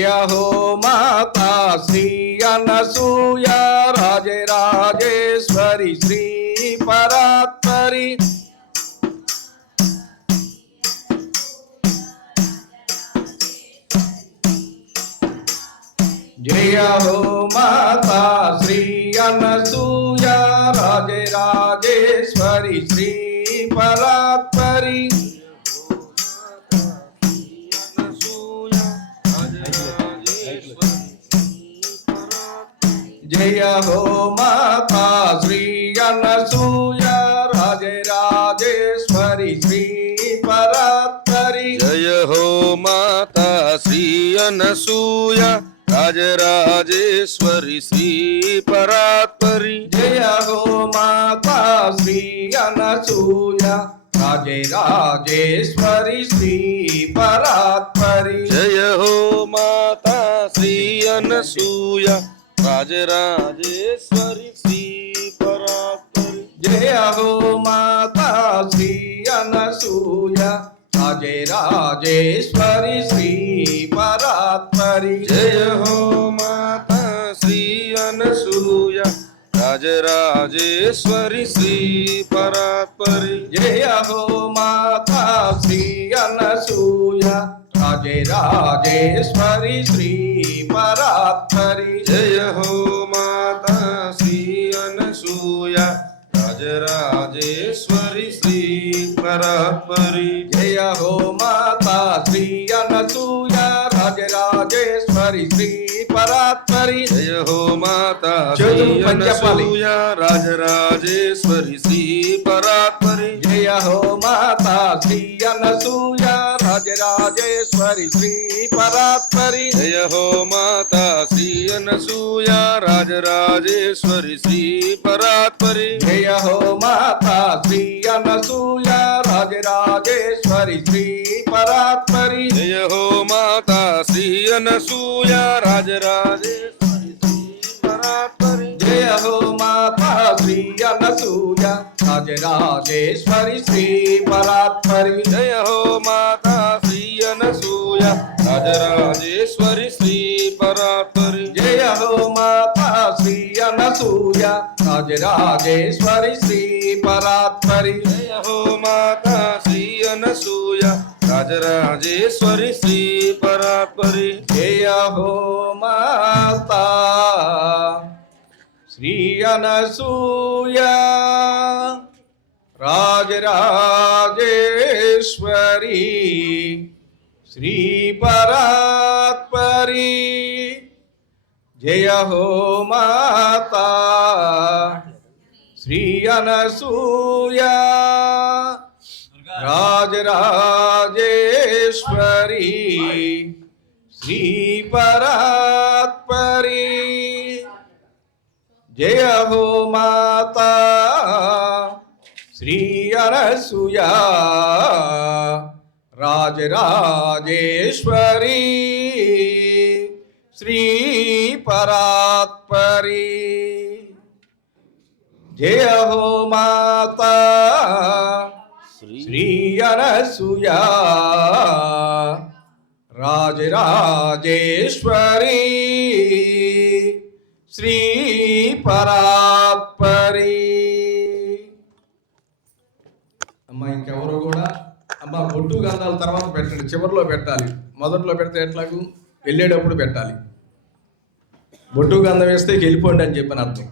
జయ హో మాతా శ్రీ అనసూయ రాజరాజేశ్వరి శ్రీ పరాత్పరి. జయ హో మాతా శ్రీ అనసూయ రాజరాజేశ్వరి శ్రీ పరాత్పరి. జయ హో మాతా శ్రీ అనసూయ రాజరాజేశ్వరి శ్రీ పరాత్పరి. జయ హో మాతా శ్రీ అనసూయ రాజరాజేశ్వరి శ్రీ పరాత్పరి. జయ హో మాతా శ్రీ అనసూయ రాజరాజేశ్వరి శ్రీ పరాత్పరి. జయ హో మాతా శ్రీ అనసూయ రాజరాజేశ్వరి శ్రీ పరాత్పరి. జయ హో మాతా శ్రీ అనసూయ రాజరాజేశ్వరి శ్రీ పరాత్పరి. జయ హో మాతా శ్రీ అనసూయ రాజరాజేశ్వరి శ్రీ పరాత్పరి. జయ హో మాతా శ్రీ అనసూయ రాజరాజేశ్వరి శ్రీ పరాత్పరి. జయ హో మాతా శ్రీ అనసూయ రాజరాజేశ్వరి శ్రీ పరాత్పరి. జయ హో మాతా శ్రీ అనసూయ రాజరాజేశ్వరి శ్రీ పరాత్పరి. జయ హో మాతా శ్రీ అనసూయ రాజరాజేశ్వరి శ్రీ పరాత్పరి. జయ హో మాతా శ్రీ అనసూయ రాజరాజేశ్వరి శ్రీ పరాత్పరి. జయ హో మాతా శ్రీ అనసూయ రాజరాజేశ్వరి శ్రీ పరాత్పరి. జయ హో మాతా శ్రీ అనసూయ రాజరాజేశ్వరి శ్రీ పరాత్పరి. జయ హో మాతా శ్రీ అనసూయ రాజరాజేశ్వరి శ్రీ పరాత్పరి. జయ హో మాతా శ్రీ అనసూయ రాజరాజేశ్వరి శ్రీ పరాత్పరి. జయ హో మాతా శ్రీ అనసూయ రాజరాజేశ్వరి శ్రీ పరాత్పరి. జయ హో మాతా శ్రీ అనసూయ రాజరాజేశ్వరి శ్రీ పరాత్పరి. జయ హో మాతా శ్రీ అనసూయ రాజరాజేశ్వరి శ్రీ పరాత్పరి. జయ హో మాతా శ్రీ అనసూయ రాజరాజేశ్వరి శ్రీ పరాత్పరి. జయ హో మాతా శ్రీ అనసూయ రాజరాజేశ్వరి శ్రీ పరాత్పరి. జయ హో మాతా శ్రీ అనసూయ రాజరాజేశ్వరి శ్రీ పరాత్పరి. జయ హో మాతా శ్రీ అనసూయ రాజరాజేశ్వరి శ్రీ పరాత్పరి. అమ్మ ఇంకెవరు కూడా అమ్మ బొట్టు గంధాల తర్వాత పెట్టండి, చివరిలో పెట్టాలి. మొదట్లో పెడితే ఎట్లాగూ వెళ్ళేటప్పుడు పెట్టాలి. బొట్టు గంధం వేస్తే వెళ్ళిపోండి అని చెప్పిన అర్థం.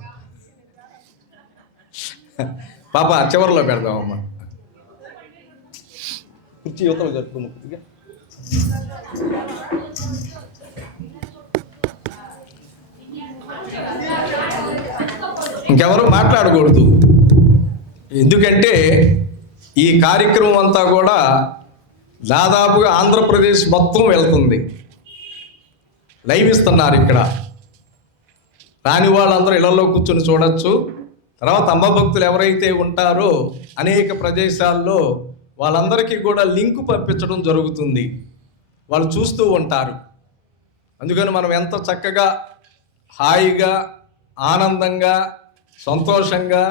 పాప చివరిలో పెడదామమ్మ. కుర్చీ యువతలు జరుపుకోము. ఇంకెవరు మాట్లాడకూడదు. ఎందుకంటే ఈ కార్యక్రమం అంతా కూడా దాదాపుగా ఆంధ్రప్రదేశ్ మొత్తం వెళ్తుంది. లైవ్ ఇస్తున్నారు ఇక్కడ. రాని వాళ్ళందరూ ఇళ్లలో కూర్చొని చూడొచ్చు. తర్వాత అమ్మ భక్తులు ఎవరైతే ఉంటారో అనేక ప్రదేశాల్లో వాళ్ళందరికీ కూడా లింకు పంపించడం జరుగుతుంది. వాళ్ళు చూస్తూ ఉంటారు. అందుకని మనం ఎంత చక్కగా హాయిగా ఆనందంగా సంతోషంగా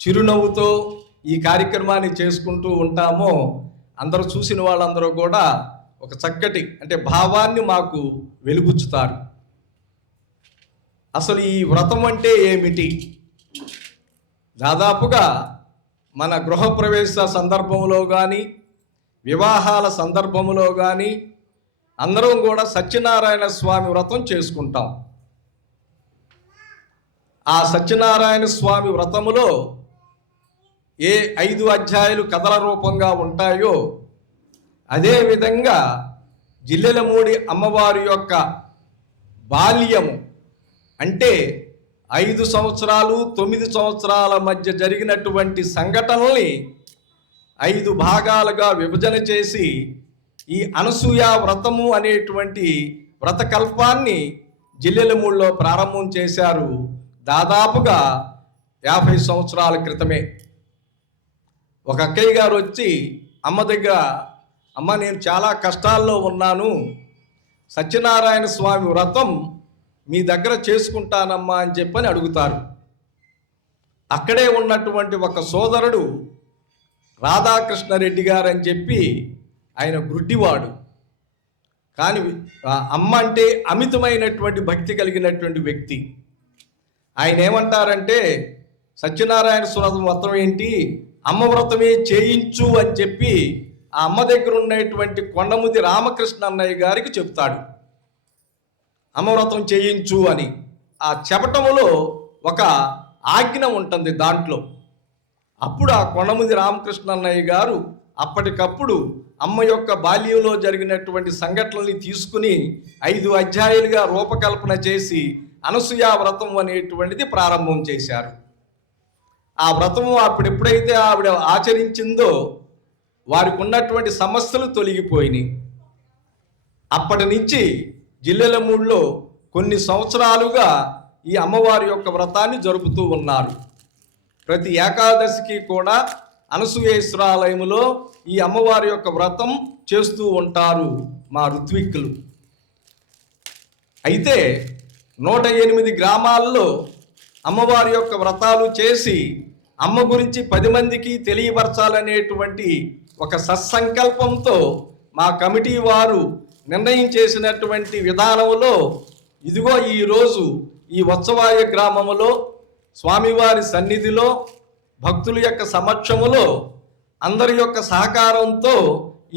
చిరునవ్వుతో ఈ కార్యక్రమాన్ని చేసుకుంటూ ఉంటామో అందరూ చూసిన వాళ్ళందరూ కూడా ఒక చక్కటి అంటే భావాన్ని మాకు వెలుబుచ్చుతారు. అసలు ఈ వ్రతం అంటే ఏమిటి? దాదాపుగా మన గృహప్రవేశ సందర్భంలో కానీ, వివాహాల సందర్భంలో కానీ అందరం కూడా సత్యనారాయణ స్వామి వ్రతం చేసుకుంటాం. ఆ సత్యనారాయణ స్వామి వ్రతములో ఏ 5 అధ్యాయాలు కథల రూపంగా ఉంటాయో అదేవిధంగా జిల్లెలమూడి అమ్మవారి యొక్క బాల్యము అంటే 5 సంవత్సరాలు 9 సంవత్సరాల మధ్య జరిగినటువంటి సంఘటనల్ని 5 భాగాలుగా విభజన చేసి ఈ అనసూయ వ్రతము అనేటువంటి వ్రతకల్పాన్ని జిల్లెలమూడిలో ప్రారంభం చేశారు. దాదాపుగా 50 సంవత్సరాల క్రితమే. ఒక అక్కయ్య గారు వచ్చి అమ్మ దగ్గర, అమ్మ నేను చాలా కష్టాల్లో ఉన్నాను, సత్యనారాయణ స్వామి వ్రతం మీ దగ్గర చేసుకుంటానమ్మా అని చెప్పని అడుగుతారు. అక్కడే ఉన్నటువంటి ఒక సోదరుడు రాధాకృష్ణరెడ్డి గారు అని చెప్పి, ఆయన గుడ్డివాడు, కానీ అమ్మ అంటే అమితమైనటువంటి భక్తి కలిగినటువంటి వ్యక్తి. ఆయన ఏమంటారంటే, సత్యనారాయణ స్వామి వ్రతం ఏంటి, అమ్మ వ్రతమే చేయించు అని చెప్పి ఆ అమ్మ దగ్గర ఉన్నటువంటి కొండముది రామకృష్ణ అన్నయ్య గారికి చెప్తాడు, అమ్మ వ్రతం చేయించు అని. ఆ చెప్పటములో ఒక ఆజ్ఞ ఉంటుంది దాంట్లో. అప్పుడు ఆ కొండముది రామకృష్ణ అన్నయ్య గారు అప్పటికప్పుడు అమ్మ యొక్క బాల్యంలో జరిగినటువంటి సంఘటనల్ని తీసుకుని 5 అధ్యాయాలుగా రూపకల్పన చేసి అనసూయ వ్రతం అనేటువంటిది ప్రారంభం చేశారు. ఆ వ్రతము అప్పుడు ఎప్పుడైతే ఆవిడ ఆచరించిందో వారికి ఉన్నటువంటి సమస్యలు తొలగిపోయినాయి. అప్పటి నుంచి జిల్లెలమూడిలో కొన్ని సంవత్సరాలుగా ఈ అమ్మవారి యొక్క వ్రతాన్ని జరుపుతూ ఉన్నారు. ప్రతి ఏకాదశికి కూడా అనసూయేశ్వరాలయములో ఈ అమ్మవారి యొక్క వ్రతం చేస్తూ ఉంటారు మా ఋత్విక్కులు. అయితే 108 గ్రామాల్లో అమ్మవారి యొక్క వ్రతాలు చేసి అమ్మ గురించి 10 మందికి తెలియపరచాలనేటువంటి ఒక సత్సంకల్పంతో మా కమిటీ వారు నిర్ణయం చేసినటువంటి విధానంలో ఇదిగో ఈరోజు ఈ ఉత్సవాయ గ్రామములో స్వామివారి సన్నిధిలో భక్తుల యొక్క సమక్షములో అందరి యొక్క సహకారంతో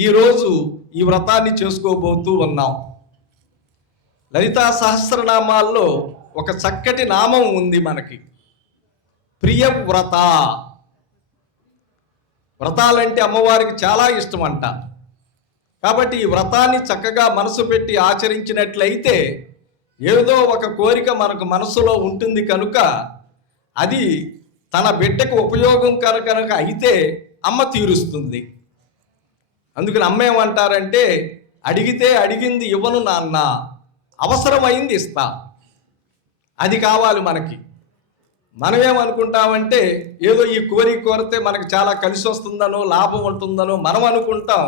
ఈరోజు ఈ వ్రతాన్ని చేసుకోబోతూ ఉన్నాం. లలితా సహస్రనామాల్లో ఒక చక్కటి నామం ఉంది మనకి, ప్రియవ్రత. వ్రతాలంటే అమ్మవారికి చాలా ఇష్టం అంట. కాబట్టి ఈ వ్రతాన్ని చక్కగా మనసు పెట్టి ఆచరించినట్లయితే ఏదో ఒక కోరిక మనకు మనసులో ఉంటుంది కనుక అది తన బిడ్డకు ఉపయోగం కనుక అయితే అమ్మ తీరుస్తుంది. అందుకని అమ్మ ఏమంటారంటే, అడిగితే అడిగింది ఇవ్వను నాన్న, అవసరమైంది ఇస్తా. అది కావాలి మనకి. మనమేమనుకుంటామంటే ఏదో ఈ కోరితే మనకు చాలా కలిసి వస్తుందనో లాభం ఉంటుందనో మనం అనుకుంటాం.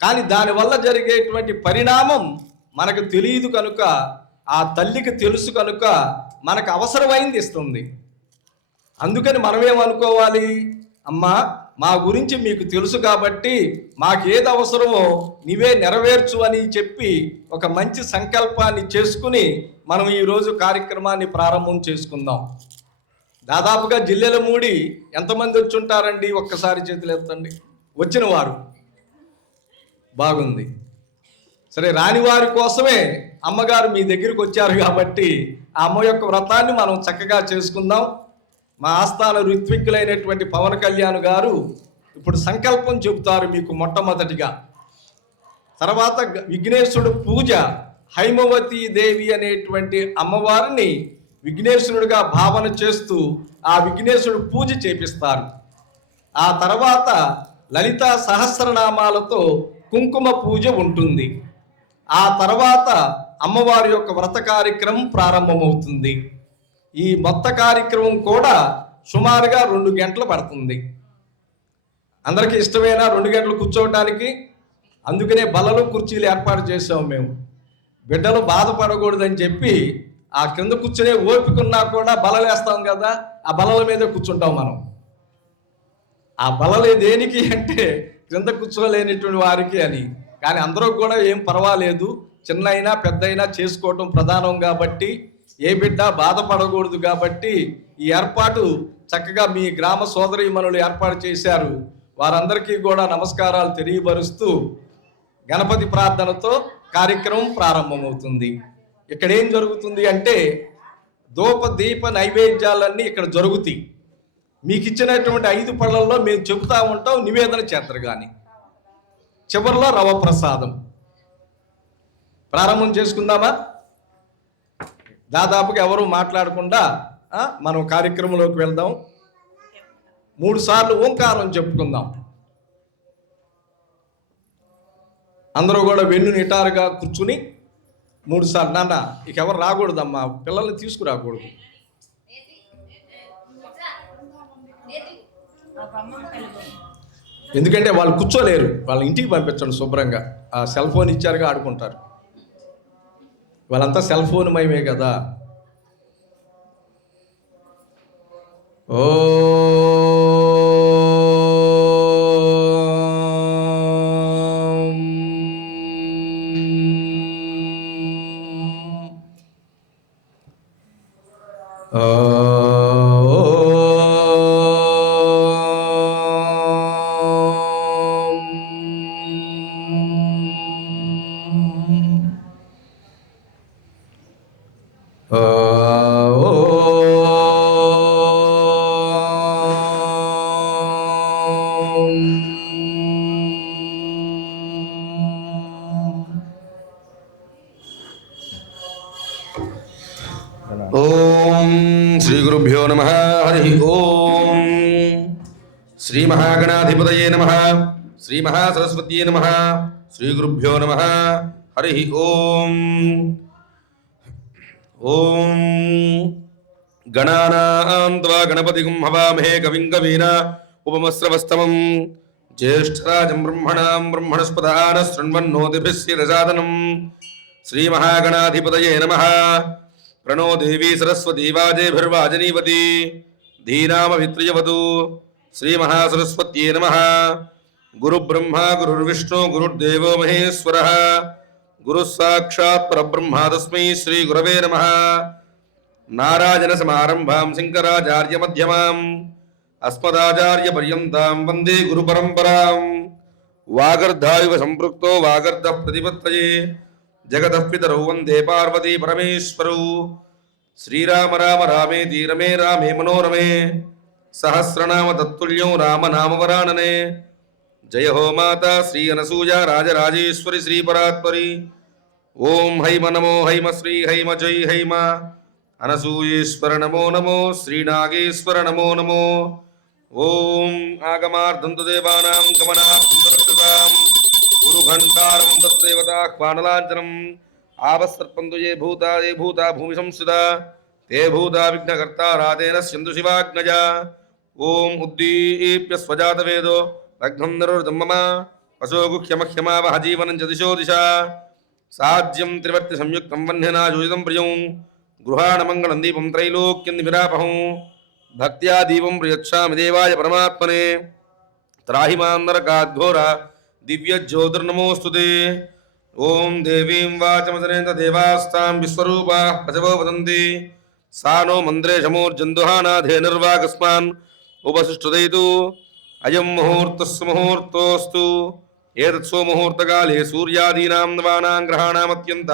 కానీ దానివల్ల జరిగేటువంటి పరిణామం మనకు తెలియదు కనుక, ఆ తల్లికి తెలుసు కనుక మనకు అవసరమైంది ఇస్తుంది. అందుకని మనమేమనుకోవాలి, అమ్మా మా గురించి మీకు తెలుసు కాబట్టి మాకేది అవసరమో నీవే నెరవేర్చు అని చెప్పి ఒక మంచి సంకల్పాన్ని చేసుకుని మనం ఈరోజు కార్యక్రమాన్ని ప్రారంభం చేసుకుందాం. దాదాపుగా జిల్లెలమూడి ఎంతమంది వచ్చి ఉంటారండి? ఒక్కసారి చేతులు ఎత్తండి. వచ్చిన వారు బాగుంది. సరే, రాని వారి కోసమే అమ్మగారు మీ దగ్గరికి వచ్చారు కాబట్టి ఆ అమ్మ యొక్క వ్రతాన్ని మనం చక్కగా చేసుకుందాం. మా ఆస్థాన ఋత్విక్కులైనటువంటి పవన్ కళ్యాణ్ గారు ఇప్పుడు సంకల్పం చెబుతారు మీకు మొట్టమొదటిగా. తర్వాత విఘ్నేశ్వరుడు పూజ, హైమవతి దేవి అనేటువంటి అమ్మవారిని విఘ్నేశ్వరుడిగా భావన చేస్తూ ఆ విఘ్నేశ్వరుడు పూజ చేపిస్తారు. ఆ తర్వాత లలితా సహస్రనామాలతో కుంకుమ పూజ ఉంటుంది. ఆ తర్వాత అమ్మవారి యొక్క వ్రత కార్యక్రమం ప్రారంభమవుతుంది. ఈ మొత్త కార్యక్రమం కూడా సుమారుగా 2 గంటలు పడుతుంది. అందరికీ ఇష్టమేనా 2 గంటలు కూర్చోవడానికి? అందుకనే బల్లలు కుర్చీలు ఏర్పాటు చేసాము మేము. బిడ్డలు బాధపడకూడదని చెప్పి ఆ కింద కూర్చునే ఓపికన్నా కూడా బలలు వేస్తాం కదా, ఆ బల్లల మీద కూర్చుంటాం మనం. ఆ బల్లలు దేనికి అంటే కింద కూర్చోలేనిటువంటి వారికి అని. కానీ అందరూ కూడా ఏం పర్వాలేదు, చిన్నైనా పెద్దయినా చేసుకోవటం ప్రధానం కాబట్టి, ఏ బిడ్డ బాధపడకూడదు కాబట్టి ఈ ఏర్పాటు చక్కగా మీ గ్రామ సోదరీమణులు ఏర్పాటు చేశారు. వారందరికీ కూడా నమస్కారాలు తెలియపరుస్తూ గణపతి ప్రార్థనతో కార్యక్రమం ప్రారంభమవుతుంది. ఇక్కడ ఏం జరుగుతుంది అంటే ధూప దీప నైవేద్యాలన్నీ ఇక్కడ జరుగుతాయి. మీకు ఇచ్చినటువంటి 5 పళ్ళల్లో మేము చెబుతూ ఉంటాం, నివేదన చేస్తారు. కానీ చివరిలో రవ ప్రసాదం. ప్రారంభం చేసుకుందామా? దాదాపుగా ఎవరు మాట్లాడకుండా మనం కార్యక్రమంలోకి వెళ్దాం. 3 సార్లు ఓంకారం చెప్పుకుందాం. అందరూ కూడా వెన్ను నిటారుగా కూర్చుని 3 సార్లు. నాన్న ఇక ఎవరు రాకూడదమ్మా, పిల్లల్ని తీసుకురాకూడదు. ఎందుకంటే వాళ్ళు కూర్చోలేరు, వాళ్ళ ఇంటికి పంపించండి శుభ్రంగా. ఆ సెల్ ఫోన్ ఇచ్చారుగా ఆడుకుంటారు. వాళ్ళంతా సెల్ ఫోన్ మయమే కదా. ఓ ఓం శ్రీ గురుభ్యో నమః. హరి ఓం. శ్రీ మహాగణాధిపతయే నమః. శ్రీ మహాసరస్వత్యే నమః. శ్రీ గురుభ్యో నమః. హరి ఓం. ఓం గణానాం త్వా గణపతిం హవామహే కవిం కవీనా ఉపమస్రవస్తమం జ్యేష్ఠరాజం బ్రహ్మణాం బ్రహ్మణస్పదాన శృణ్వన్నోతిభిస్సిరసాదనం. శ్రీ మహాగణాధిపతయే నమః. ప్రణో దేవీ సరస్వతీ వాజేభిర్వాజనీవతి ధీనామవిత్రియవతు. శ్రీ మహాసరస్వత్యే నమః. గురుబ్రహ్మ గురుర్విష్ణు గురుర్దేవో మహేశ్వరః. గురుః సాక్షాత్ పరబ్రహ్మ తస్మై శ్రీ గురవే నమః. నారాయణ సమారంభాం శంకరాచార్య మధ్యమాం అస్మదాచార్య పర్యంతాం వందే గురు పరంపరాం. వాగర్ధావివ సంపృక్తో వాగర్ధ ప్రతిపత్తయే జగతః పితరౌ వందే పార్వతీ పరమేశ్వరౌ. శ్రీరామ రామ రామేతి రమే రామే మనోరమే సహస్రనామ తత్తుల్యం రామనామవరాననే. జయ హో మాతా శ్రీ అనసూయ రాజరాజేశ్వరి శ్రీపరాత్పరి. ఓం హైమ నమో హైమ శ్రీ హైమ జై హైమ అనసూయేశ్వర నమో నమో శ్రీనాగేశ్వర నమో నమో. ఓం ఆగమార్థంతు దేవానాం గమనార్థం గురుఘంటారం తదేవతాహ్వానలాంఛనం ఆవసర్పంతు ఏ భూతా భూమి సంస్థిత తే భూతా విఘ్నకర్తా రాతేన స్యంతు శివాగ్నజ. ఓం ఉద్దీప్య స్వజాతవేదో లగ్నం నిరుద్ధం మమ అశోగుఖ్యమఖ్యమావహ జీవనం చ దిశో దిశ. సాధ్యం త్రివర్తి సంయుక్తం వన్యనాజోజితం ప్రియం గృహాణమంగళం దీపం త్రైలోక్యం నిరాపహం. భక్త్యా దీపం ప్రయచ్ఛామి దేవాయ పరమాత్మనే. త్రాహి మాం నరకాద్ఘోర దివ్య జ్యోతిర్నమోస్తుతే. ఓం దేవీం వాచమసనేంద్ర దేవాస్తాం విశ్వరూపా పశవో వదంతి. సా నో మంత్రే శమోర్జందుహానాథే నిర్వాకస్మాన్ ఉపశిష్టదైతు. అయం ముహూర్తస్సు ముహూర్తోస్తు. ఏతత్సో ముహూర్తకాలే సూర్యాదీనాం నవానాం గ్రహాణామత్యంత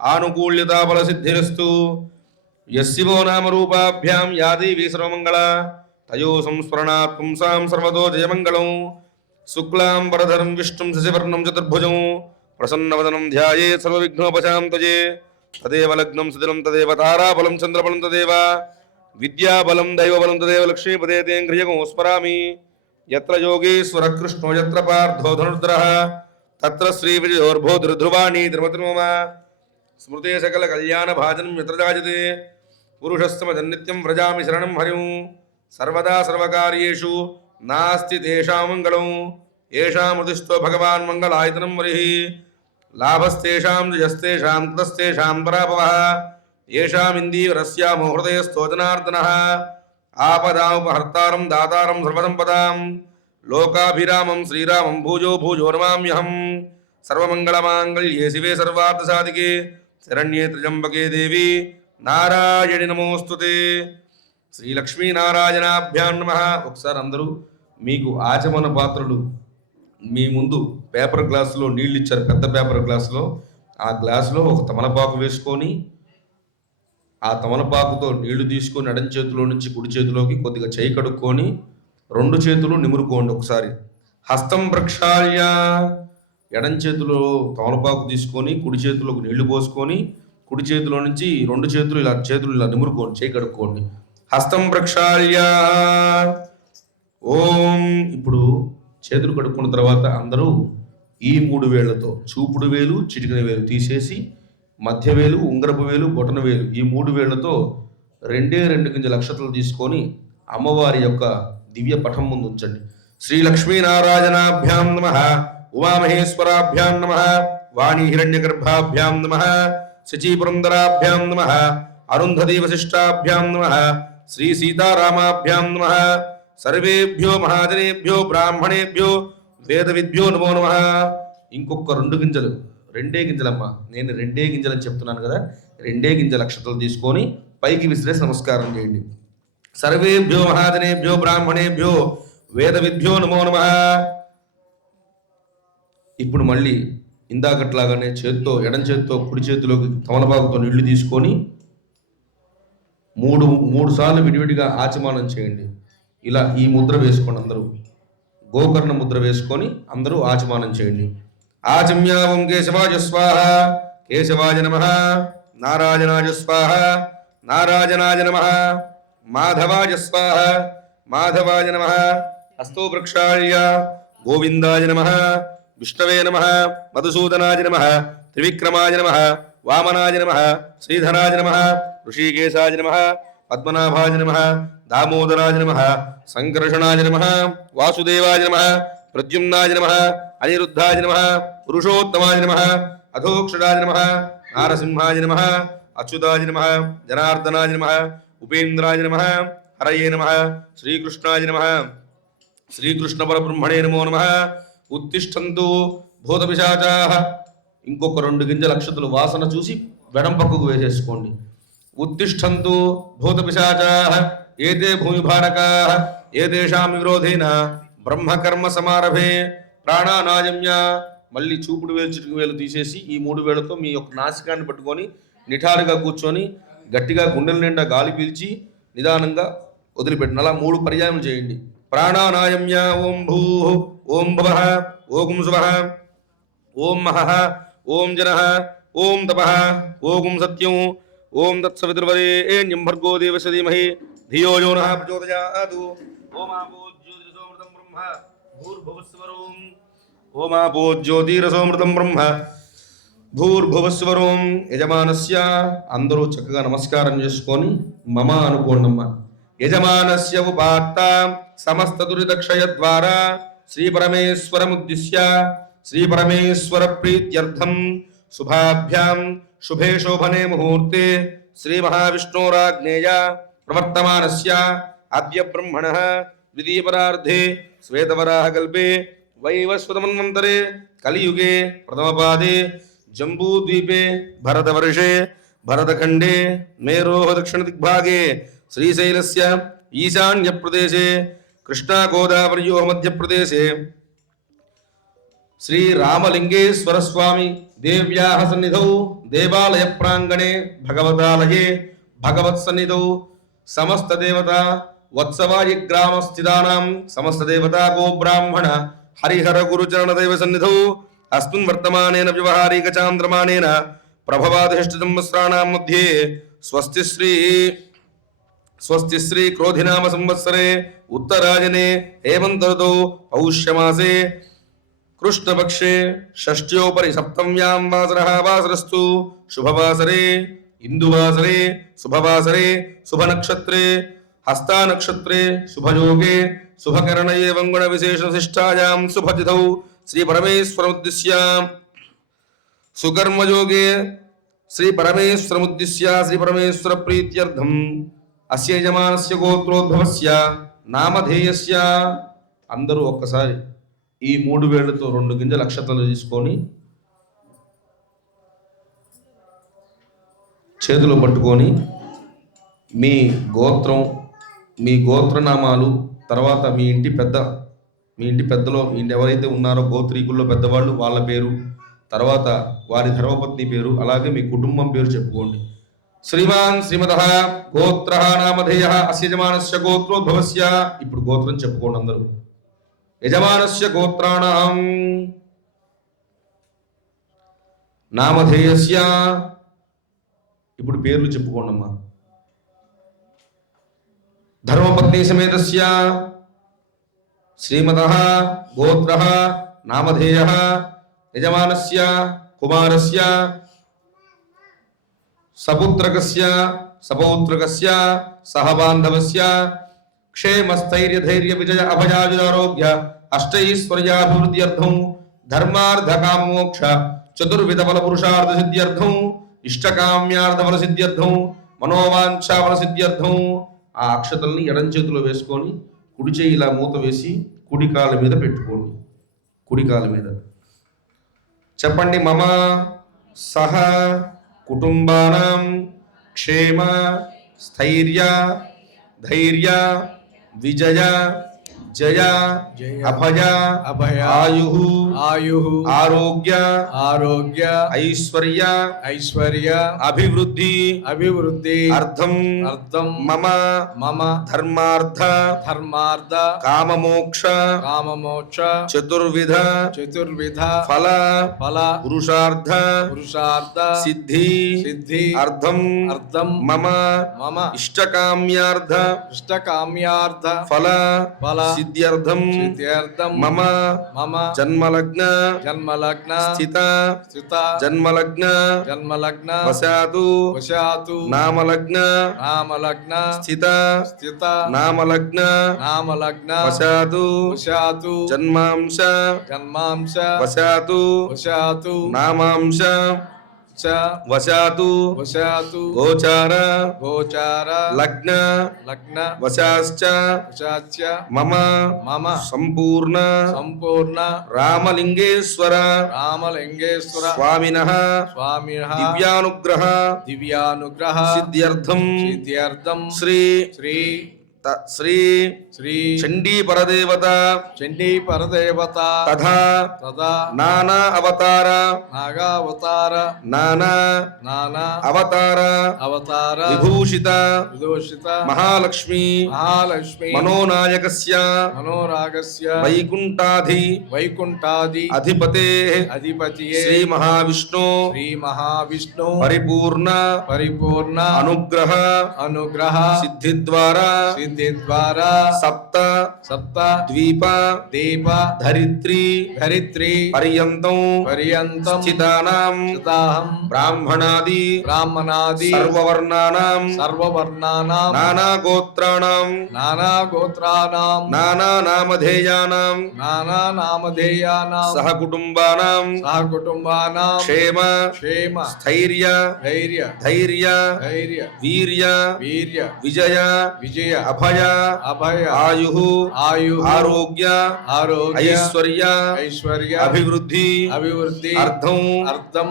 ఆనుకూల్యతా ఫలసిద్ధిరస్తు. యస్శివో నామరూపాభ్యాం యా దేవీ సర్వమంగళ తయో సంస్మరణాత్ పుంసాం సర్వతో జయమంగళం. శుక్లాం వరధరం విష్ణుం శశివర్ణం చతుర్భుజం ప్రసన్నవదనం ధ్యాయేత్ సర్వవిఘ్నోపశాంతయే. తదేవ లగ్నం సుదినం తదేవ తారాబలం చంద్రబలం తదేవ విద్యాబలం దైవబలం తదేవ లక్ష్మీపదే తేంఘ్రియగం స్మరామి. యత్ర యోగేశ్వర కృష్ణో యత్ర పార్థో ధనుర్ధరః తత్ర శ్రీవిజయోర్భోధృధ్రువాణీ ధర్మతిర్మమ. స్మృతే సకల కళ్యాణ భాజనం యత్ర జాయతే పురుషస్తమజన్నిత్యం వ్రజామి శరణం హరిం. సర్వదా సర్వకార్యేషు నాస్తి తేషాం మంగళం. ఏషామృతిస్థో భగవాన్ మంగళాయతనం వరిః. లాభస్తేషాం జయస్తేషాం తతస్తేషాం పరాభవః. ఏషామిందీవరస్యామో హృదయస్థో జనార్దనః. ఆపదాముపహర్తారం దాతారం సర్వసంపదాం లోకాభిరామం శ్రీరామం భూజో భూజో నమామ్యహం. సర్వమంగళమాంగళ్యే శివే సర్వార్థసాధికే శరణ్యే త్ర్యంబకే దేవి నారాయణి నమోస్తుతే. శ్రీ లక్ష్మీనారాయణాభ్యాం నమః. ఒకసారి అందరూ మీకు ఆచమన పాత్రలు మీ ముందు పేపర్ గ్లాసులో నీళ్ళు ఇచ్చారు, పెద్ద పేపర్ గ్లాసులో. ఆ గ్లాసులో ఒక తమలపాకు వేసుకొని ఆ తమలపాకుతో నీళ్లు తీసుకొని ఎడం చేతిలో నుంచి కుడి చేతిలోకి కొద్దిగా చేయి కడుక్కొని 2 చేతులు నిమురుకోండి. ఒకసారి హస్తం ప్రక్షాళ్య, ఎడం చేతిలో తమలపాకు తీసుకొని కుడి చేతిలోకి నీళ్లు పోసుకొని కుడి చేతిలో నుంచి 2 చేతులు ఇలా నిమురుకోండి, చేయి కడుక్కోండి. హస్తం ప్రక్షాళ్య. ఓం. ఇప్పుడు చేతులు కడుక్కున్న తర్వాత అందరూ ఈ 3 వేళ్లతో చూపుడు వేలు చిటికిన వేలు తీసేసి మధ్య వేలు ఉంగరపు వేలు బొటన వేలు ఈ 3 వేళ్లతో 2 గింజల అక్షతలు తీసుకొని అమ్మవారి యొక్క దివ్య పటం ముందు ఉంచండి. శ్రీ లక్ష్మీనారాయణాభ్యాం నమః, ఉమామహేశ్వరాభ్యాం నమః, వాణీ హిరణ్యగర్భాభ్యాం నమః, శచీపురందరాభ్యాం నమః, అరుంధతీ వశిష్టాభ్యాం నమః, శ్రీ సీతారామాభ్యాం నమః. సర్వేభ్యో మహాజనేభ్యో బ్రాహ్మణేభ్యో వేదవిద్భ్యో నమో నమః. ఇంకొక 2 గింజలు, 2 గింజలమ్మా, నేను 2 గింజలని చెప్తున్నాను కదా, 2 గింజల అక్షతలు తీసుకొని పైకి విసిరేసి నమస్కారం చేయండి. సర్వేభ్యో మహాజనేభ్యో బ్రాహ్మణేభ్యో వేదవిద్భ్యో నమో నమః. ఇప్పుడు మళ్ళీ ఇందాకట్లాగానే చేత్తో ఎడం చేత్తో కుడి చేతిలోకి తమలపాకుతో నీళ్లు తీసుకొని 3 సార్లు విడివిడిగా ఆచమానం చేయండి. ఇలా ఈ ముద్ర వేసుకోండి. అందరూ గోకర్ణ ముద్ర వేసుకొని అందరూ ఆచమానం చేయండి. ఆచమ్య ఓం కేశవాయ స్వాహ, కేశవాయ నమః, నారాయణాయ స్వాహ, నారాయణాయ నమః, మాధవాయ స్వాహ, మాధవాయ నమః. హస్తో ప్రక్షాళ్య గోవిందాయ నమః, విష్ణవే నమః, మధుసూదనాయ నమః, త్రివిక్రమాయ నమః, వామనాయ నమః, శ్రీధరాయ నమః, ఋషికేశాయ నమః, పద్మనాభాయ నమః, దామోదరాయ నమః, సంకర్షణాయ నమః, వాసుదేవాయ నమః, ప్రద్యుమ్నాయ నమః, అనిరుద్ధాయ నమః, పురుషోత్తమాయ నమః, అధోక్షరాయ నమః, నారసింహాయ నమః, అచ్యుతాయ నమః, జనార్దనాయ నమః, ఉపేంద్రాయ నమః, హరయే నమః, శ్రీకృష్ణాయ నమః, శ్రీకృష్ణ పరబ్రహ్మణే నమో నమః. ఉత్తిష్టంతు భూతపిశాచాః. ఇంకొక 2 గింజల అక్షతలు వాసన చూసి వెడం పక్కకు వేసేసుకోండి. ఉత్తిష్టంతు భూతపిశాచాః ఏతే భూమిభారకాః ఏతేషాం విరోధేన బ్రహ్మకర్మ సమారభే ప్రాణానాయమ్య. మళ్ళీ చూపుడు వేలు చిటికి వేలు తీసేసి ఈ 3 వేళ్లతో మీ యొక్క నాసికాన్ని పట్టుకొని నిఠారుగా కూర్చొని గట్టిగా గుండెల నిండా గాలి పీల్చి నిదానంగా వదిలిపెట్టిన అలా 3 పర్యాయం చేయండి. ప్రాణానాయమ్య. ఓం భూ, ఓం భవః, ఓం శుభః, ఓం మహః, ఓం జనః, ఓం తపః, ఓం సత్యం, ఓం తత్సవితుర్వరేణ్యం భర్గో దేవస్య ధీమహి ధియో యో నః ప్రచోదయాత్. ఓమాపో జ్యోతిరసోమృతం బ్రహ్మ భూర్భువస్వరం. ఓమాపో జ్యోతిరసోమృతం బ్రహ్మ భూర్భువస్వరం. యజమానస్య. అందరూ చక్కగా నమస్కారం చేసుకొని మమ అనుకోండమ్మ. యజమానస్య ఉపాత్త సమస్త దురితక్షయ ద్వారా శ్రీ పరమేశ్వరముద్దిశ్య శ్రీ పరమేశ్వర ప్రీత్యర్థం శుభాభ్యాం శుభే శోభనే ముహూర్తే శ్రీ మహావిష్ణోరాజ్ఞేయ ప్రవర్తమానస్య అద్య బ్రహ్మణః ద్వితీయపరార్ధే శ్వేతవరాహకల్పే వైవస్వతమన్వంతరే కలియుగే ప్రథమపాదే జంబూద్వీపే భరతవర్షే భరతఖండే మేరోః దక్షిణదిగ్భాగే శ్రీశైలస్య ఈశాన్యప్రదేశే కృష్ణాగోదావర్యోః మధ్యప్రదేశే శ్రీరామలింగేశ్వరస్వామి దేవ్యాః సన్నిధౌ దేవాలయ ప్రాంగణే భగవతాలయే భగవత్సన్నిధౌ సమస్తదేవతా వత్సవాయి గ్రామస్థితానాం సమస్తదేవతా గోబ్రాహ్మణ హరిహర గురుచరణదైవ సన్నిధౌ అస్మిన్ వర్తమానేన వ్యవహారిక చాంద్రమానేన ప్రభవాధిష్ఠితంవస్రాణాం మధ్యే స్వస్తి శ్రీ క్రోధినామ సంవత్సరే ఉత్తరాయణే హేమంత ఋతౌ పౌష్యమాసే కృష్ణపక్షే షష్ట్యోపరి సప్తమ్యాం వాసరః వాసరస్తు శుభవాసరే ఇందువాసరే శుభవాసరే శుభనక్షత్రే హస్తానక్షత్రే శుభయోగే శుభకరణయే వంగుణ విశేషశిష్టాయాం శుభతిథౌ శ్రీ పరమేశ్వరముద్దిశ్య సుకర్మయోగే శ్రీ పరమేశ్వరముద్దిశ్య శ్రీ పరమేశ్వర ప్రీత్యర్థం అస్య యజమానస్య గోత్రోద్భవస్య నామధేయస్య. అందరూ ఒక్కసారి ఈ 3 వేళ్లతో 2 గింజల అక్షతలు తీసుకొని చేతిలో పట్టుకొని మీ గోత్రం, మీ గోత్రనామాలు, తర్వాత మీ ఇంటి పెద్దలో ఎవరైతే ఉన్నారో గోత్రీకుల్లో పెద్దవాళ్ళు వాళ్ళ పేరు, తర్వాత వారి ధర్మపత్ని పేరు, అలాగే మీ కుటుంబం పేరు చెప్పుకోండి. శ్రీమాన్ శ్రీమదః గోత్రః నామధేయః అస్య యజమానస్య గోత్రోద్భవస్య. ఇప్పుడు గోత్రం చెప్పుకోండి అందరూ. యజమానస్య గోత్రాణం నామధేయస్య. ఇప్పుడు పేర్లు చెప్పుకోండి అమ్మా. ధర్మపత్ని సమేతస్య శ్రీమదః గోత్రః నామధేయః యజమానస్య కుమారస్య సపుత్రకస్య సపౌత్రకస్య సహబాంధవస్య క్షేమస్థైర్యధైర్య విజయ అభయాజురారోగ్య అష్టైశ్వర్యాభివృద్ధ్యర్థం ధర్మార్థకామోక్ష చతుర్విధ ఫల పురుషార్థ సిద్ధ్యర్థం ఇష్టకామ్యార్థ ఫల సిద్ధ్యర్థం మనోవాంఛా ఫల సిద్ధ్యర్థం. ఆ అక్షతల్ని ఎడం చేతిలో వేసుకొని కుడి చేయి ఇలా మూత వేసి కుడి కాళ్ళ మీద పెట్టుకోండి. కుడి కాళ్ళ మీద చెప్పండి. మమ సహ కుటుంబానాం క్షేమ స్థైర్య ధైర్య విజయ జయ అభయ ఆయు ఆరోగ్య ఐశ్వర్య అభివృద్ధి అర్థం మమ ధర్మార్థ కామమోక్ష చతుర్విధ ఫల పురుషార్థ సిద్ధి అర్థం మమ ఇష్టకామ్యార్థ ఫల సిద్ధ్యర్థం మమ జన్మలగ్న స్థిత జన్మలగ్న వశాతు నామలగ్న స్థిత నామలగ్న వశాతు జన్మాంశ వశాతు నామాంశ వశాతు గోచార లగ్న వశాశ్చ మమ సంపూర్ణ రామలింగేశ్వర స్వామినః దివ్యానుగ్రహ సిద్ధ్యర్థం శ్రీ చండీ పరదేవత తథా నానా అవతార విభూషిత మహాలక్ష్మి మనోనాయకస్య వైకుంఠాది అధిపతే శ్రీ మహావిష్ణు పరిపూర్ణ అనుగ్రహ సిద్ధి ద్వారా సప్త ద్వీప ధరిత్రి పర్యంతం స్థితానాం బ్రాహ్మణాది సర్వవర్ణానాం నానా గోత్రాణం నానా నామధేయానాం సహ కుటుంబానాం క్షేమ స్థైర్య ధైర్య వీర్య విజయ అభయ ఆయు ఆరోగ్య ఐశ్వర్య అభివృద్ధి అర్థం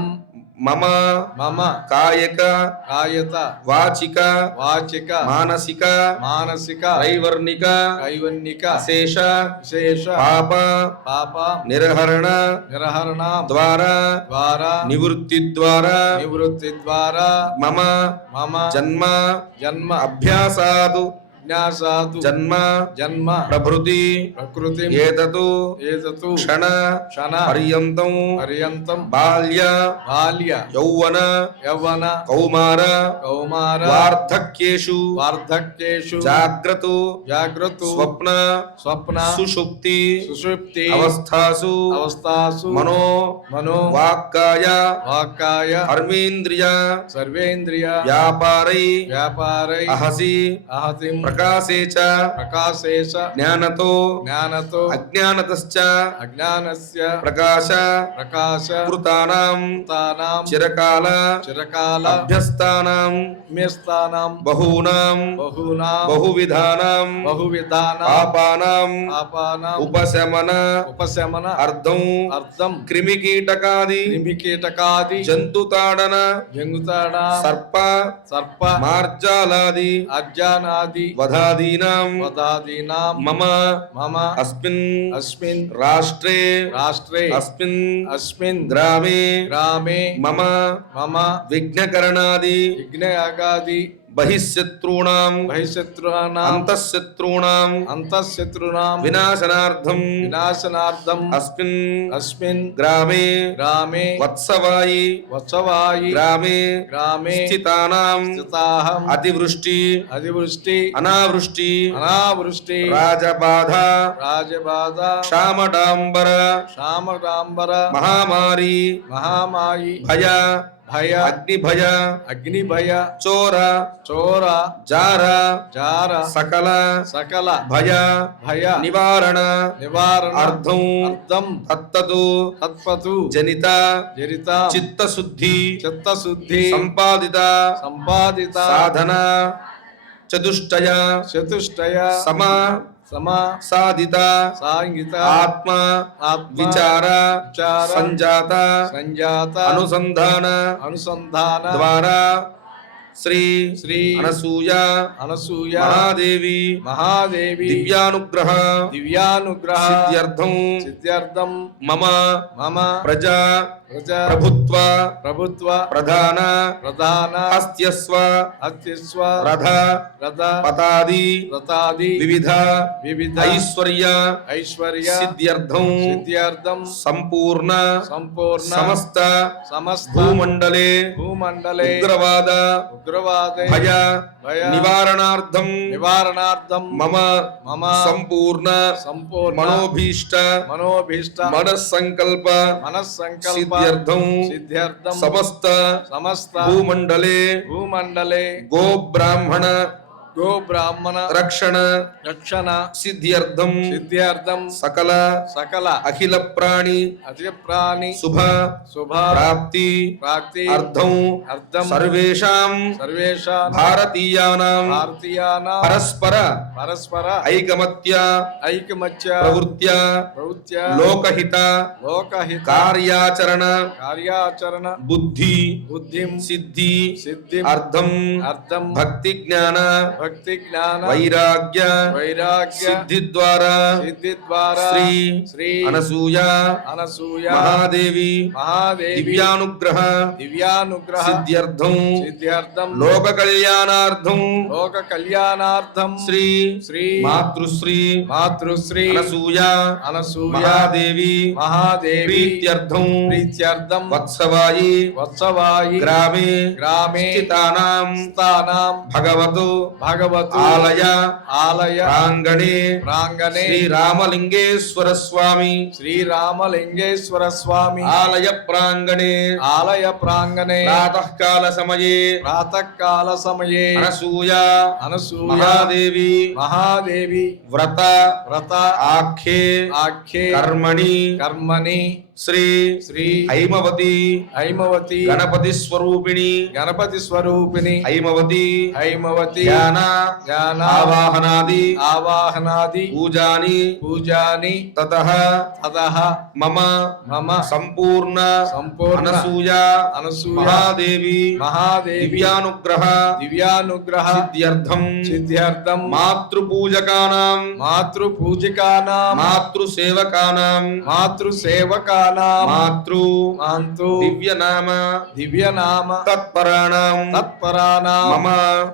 మమ కాయక వాచిక మానసిక రైవర్ణిక అశేష పాప నిర్హరణ ద్వారా నివృత్తి ద్వారా మమ జన్మ అభ్యాసాదు జన్మ ప్రకృతి ఏతతు క్షణ పర్యంతం బాల్య యౌవన కౌమార వార్ధక్యేషు జాగ్రత్త స్వప్న సుషుప్తి అవస్థాసు మనో వాక్కాయ కర్మేంద్రియ వ్యాపారై అహసి ప్రకాశేచ ప్రకాశేష జ్ఞానతో జ్ఞానతో అజ్ఞానతశ్చ అజ్ఞానస్య ప్రకాశ ప్రకాశ కృతానాం తానాం చిరకాల చిరకాల అభ్యస్తానాం మేస్తానాం బహూనాం బహూనాం బహువిధానాం బహువిధానాం పాపానాం పాపానాం ఉపశమన ఉపశమన అర్థం అర్థం క్రిమికీటకాది క్రిమికీటకాది జంతుతాడన జంగుతాడ సర్ప సర్ప మార్జాలాది అర్జానాది వధాదీనాం వదాదీనాం మమ మమ అస్మిన్ అస్మిన్ రాష్ట్రే రాష్ట్రే అస్మిన్ అస్మిన్ గ్రామే గ్రామే మమ మమ విఘ్నకరణాది విఘ్నయాగాది బహిశత్రూణాం బహిశత్రునాం అంతఃశత్రూణాం అంతఃశత్రునాం వినాశనార్థం వినాశనార్థం అస్మిన్ అస్మిన్ గ్రామే గ్రామే వత్సవాయి వత్సవాయి గ్రామే గ్రామే స్థితానాం స్థితాహం అతివృష్టి అతివృష్టి అనావృష్టి అనావృష్టి రాజబాధ రాజబాధ క్షామడాంబర శ్యామరాంబర మహామారి మహామాయి భయ భయ అగ్నిభయ అగ్నిభయ చోర చోర జార జార సకల సకల భయ భయ నివారణ నివారణ అర్థం అర్థం తత్తదు తత్పతు జనిత జరిత చిత్తశుద్ధి చిత్తశుద్ధి సంపాదిత సంపాదిత సాధన చతుష్టయ చతుష్టయ సమ సమ సాధిత సాంగిత ఆత్మ ఆత్మ విచార విచార సంజాత సంజాత అనుసంధాన అనుసంధాన ద్వారా శ్రీ శ్రీ అనసూయ అనసూయ మహాదేవి మహాదేవి దివ్యానుగ్రహ దివ్యానుగ్రహ సిద్ధ్యర్థం సిద్ధ్యర్థం మమ మమ ప్రజా ప్రజా ప్రభుత్వ ప్రభుత్వ ప్రధాన ప్రధాన హస్త్యస్వ అత్యస్వ రథ రథ పతాది రథాది వివిధ వివిధ ఐశ్వర్య ఐశ్వర్య సిద్ధ్యర్థం సిద్ధ్యార్థం సంపూర్ణ సంపూర్ణ సమస్త సమస్త భూమండలే భూమండలే ఉగ్రవాద ఉగ్రవాదే భయ భయ నివారణార్థం నివారణార్థం మమ మమ సంపూర్ణ సంపూర్ణ మనోభీష్ట మనోభీష్ట మనస్సంకల్ప మనస్సంకల్ప సిద్ధ్యర్థం సిద్ధ్యర్థం సమస్త సమస్త భూమండలే భూమండలే గో బ్రాహ్మణ గో బ్రాహ్మణ రక్షణ రక్షణ సిద్ధ్యర్థం సిద్ధ్యార్థం సకల సకల అఖిల ప్రాణి అతి ప్రాణి శుభ శుభ ప్రాప్తి ప్రాప్తి అర్థం అర్థం సర్వేషాం సర్వేషాం భారతీయానాం భారతీయానాం పరస్పర పరస్పర ఐకమత్య ఐకమత్య ప్రవృత్య ప్రవృత్య లోకహిత లోకహిత కార్యాచరణ కార్యాచరణ బుద్ధి బుద్ధిం సిద్ధి సిద్ధి అర్థం అర్థం భక్తి జ్ఞాన భక్తి జ్ఞాన వైరాగ్య వైరాగ్య సిద్ధి ద్వారా సిద్ధి ద్వారా శ్రీ శ్రీ అనసూయ అనసూయ మహాదేవి మహాదేవి దివ్యానుగ్రహ దివ్యానుగ్రహ సిద్ధ్యర్థం సిద్ధ్యార్థం లోక కళ్యాణార్థం లోక కళ్యాణార్థం శ్రీ శ్రీ మాతృశ్రీ మాతృశ్రీ అనసూయ అనసూయ మహాదేవి మహాదేవి ప్రీత్యర్థం ప్రీత్యర్థం వత్సవాయి వత్సవాయి గ్రామే గ్రామే స్థితానాం స్థానాం భగవతు భగవతు ఆలయ ఆలయ ప్రాంగణే ప్రాంగణే శ్రీరామలింగేశ్వర స్వామి శ్రీరామలింగేశ్వర స్వామి ఆలయ ప్రాంగణే ఆలయ ప్రాంగణే ప్రాతకాల సమయే ప్రాతకాల సమయే అనసూయ అనసూయ మహాదేవి మహాదేవి వ్రత వ్రత ఆఖ్యే ఆఖ్యే కర్మణి కర్మణి శ్రీ శ్రీ హైమవతి హైమవతి గణపతి స్వరూపిణి గణపతి స్వరూపిణి హైమవతి హైమవతి జ్ఞాన జ్ఞాన ఆవాహనాది ఆవాహనాది పూజాని పూజాని తతః తతః మమ మమ సంపూర్ణ సంపూర్ణ అనసూయ అనసూయ మహాదేవి మహాదేవి దివ్యానుగ్రహ దివ్యానుగ్రహ సిద్ధ్యర్థం సిద్ధ్యార్థం మాతృపూజకానాం మాతృపూజికానాం మాతృసేవకానాం మాతృసేవకానాం మాతృ మాంతు దివ్యనామ దివ్యనామ తత్పరాణాం తత్పరానాం మమ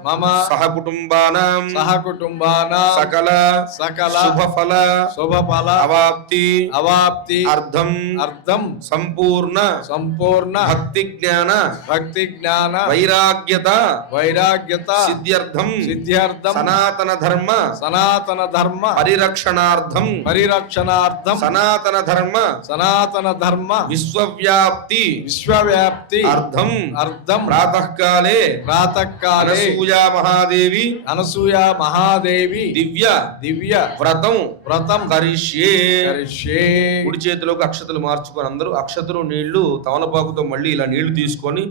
మమ సహకుటుంబానాం సహకుటుంబానాం సకల సకల శుభఫల శుభఫల అవాప్తి అవాప్తి అర్థం అర్థం సంపూర్ణ సంపూర్ణ భక్తి జ్ఞాన భక్తి జ్ఞాన వైరాగ్యత వైరాగ్యత సిద్ధ్యర్థం సిద్ధ్యార్థం సనాతన ధర్మ సనాతన ధర్మ పరిరక్షణార్థం పరిరక్షణార్థం సనాతన ధర్మ సనాతన సనాతన ధర్మ విశ్వవ్యాప్తి విశ్వవ్యాప్తి అర్థం అర్థం ప్రాతకాలే ప్రాతకాలే అనసూయా మహాదేవి అనసూయ మహాదేవి దివ్య దివ్య వ్రతం వ్రతం కరిష్యే. కరిష్యే. కుడి చేతిలోకి అక్షతలు మార్చుకొని అందరూ అక్షతలు నీళ్లు తమలపాకుతో మళ్ళీ ఇలా నీళ్లు తీసుకొని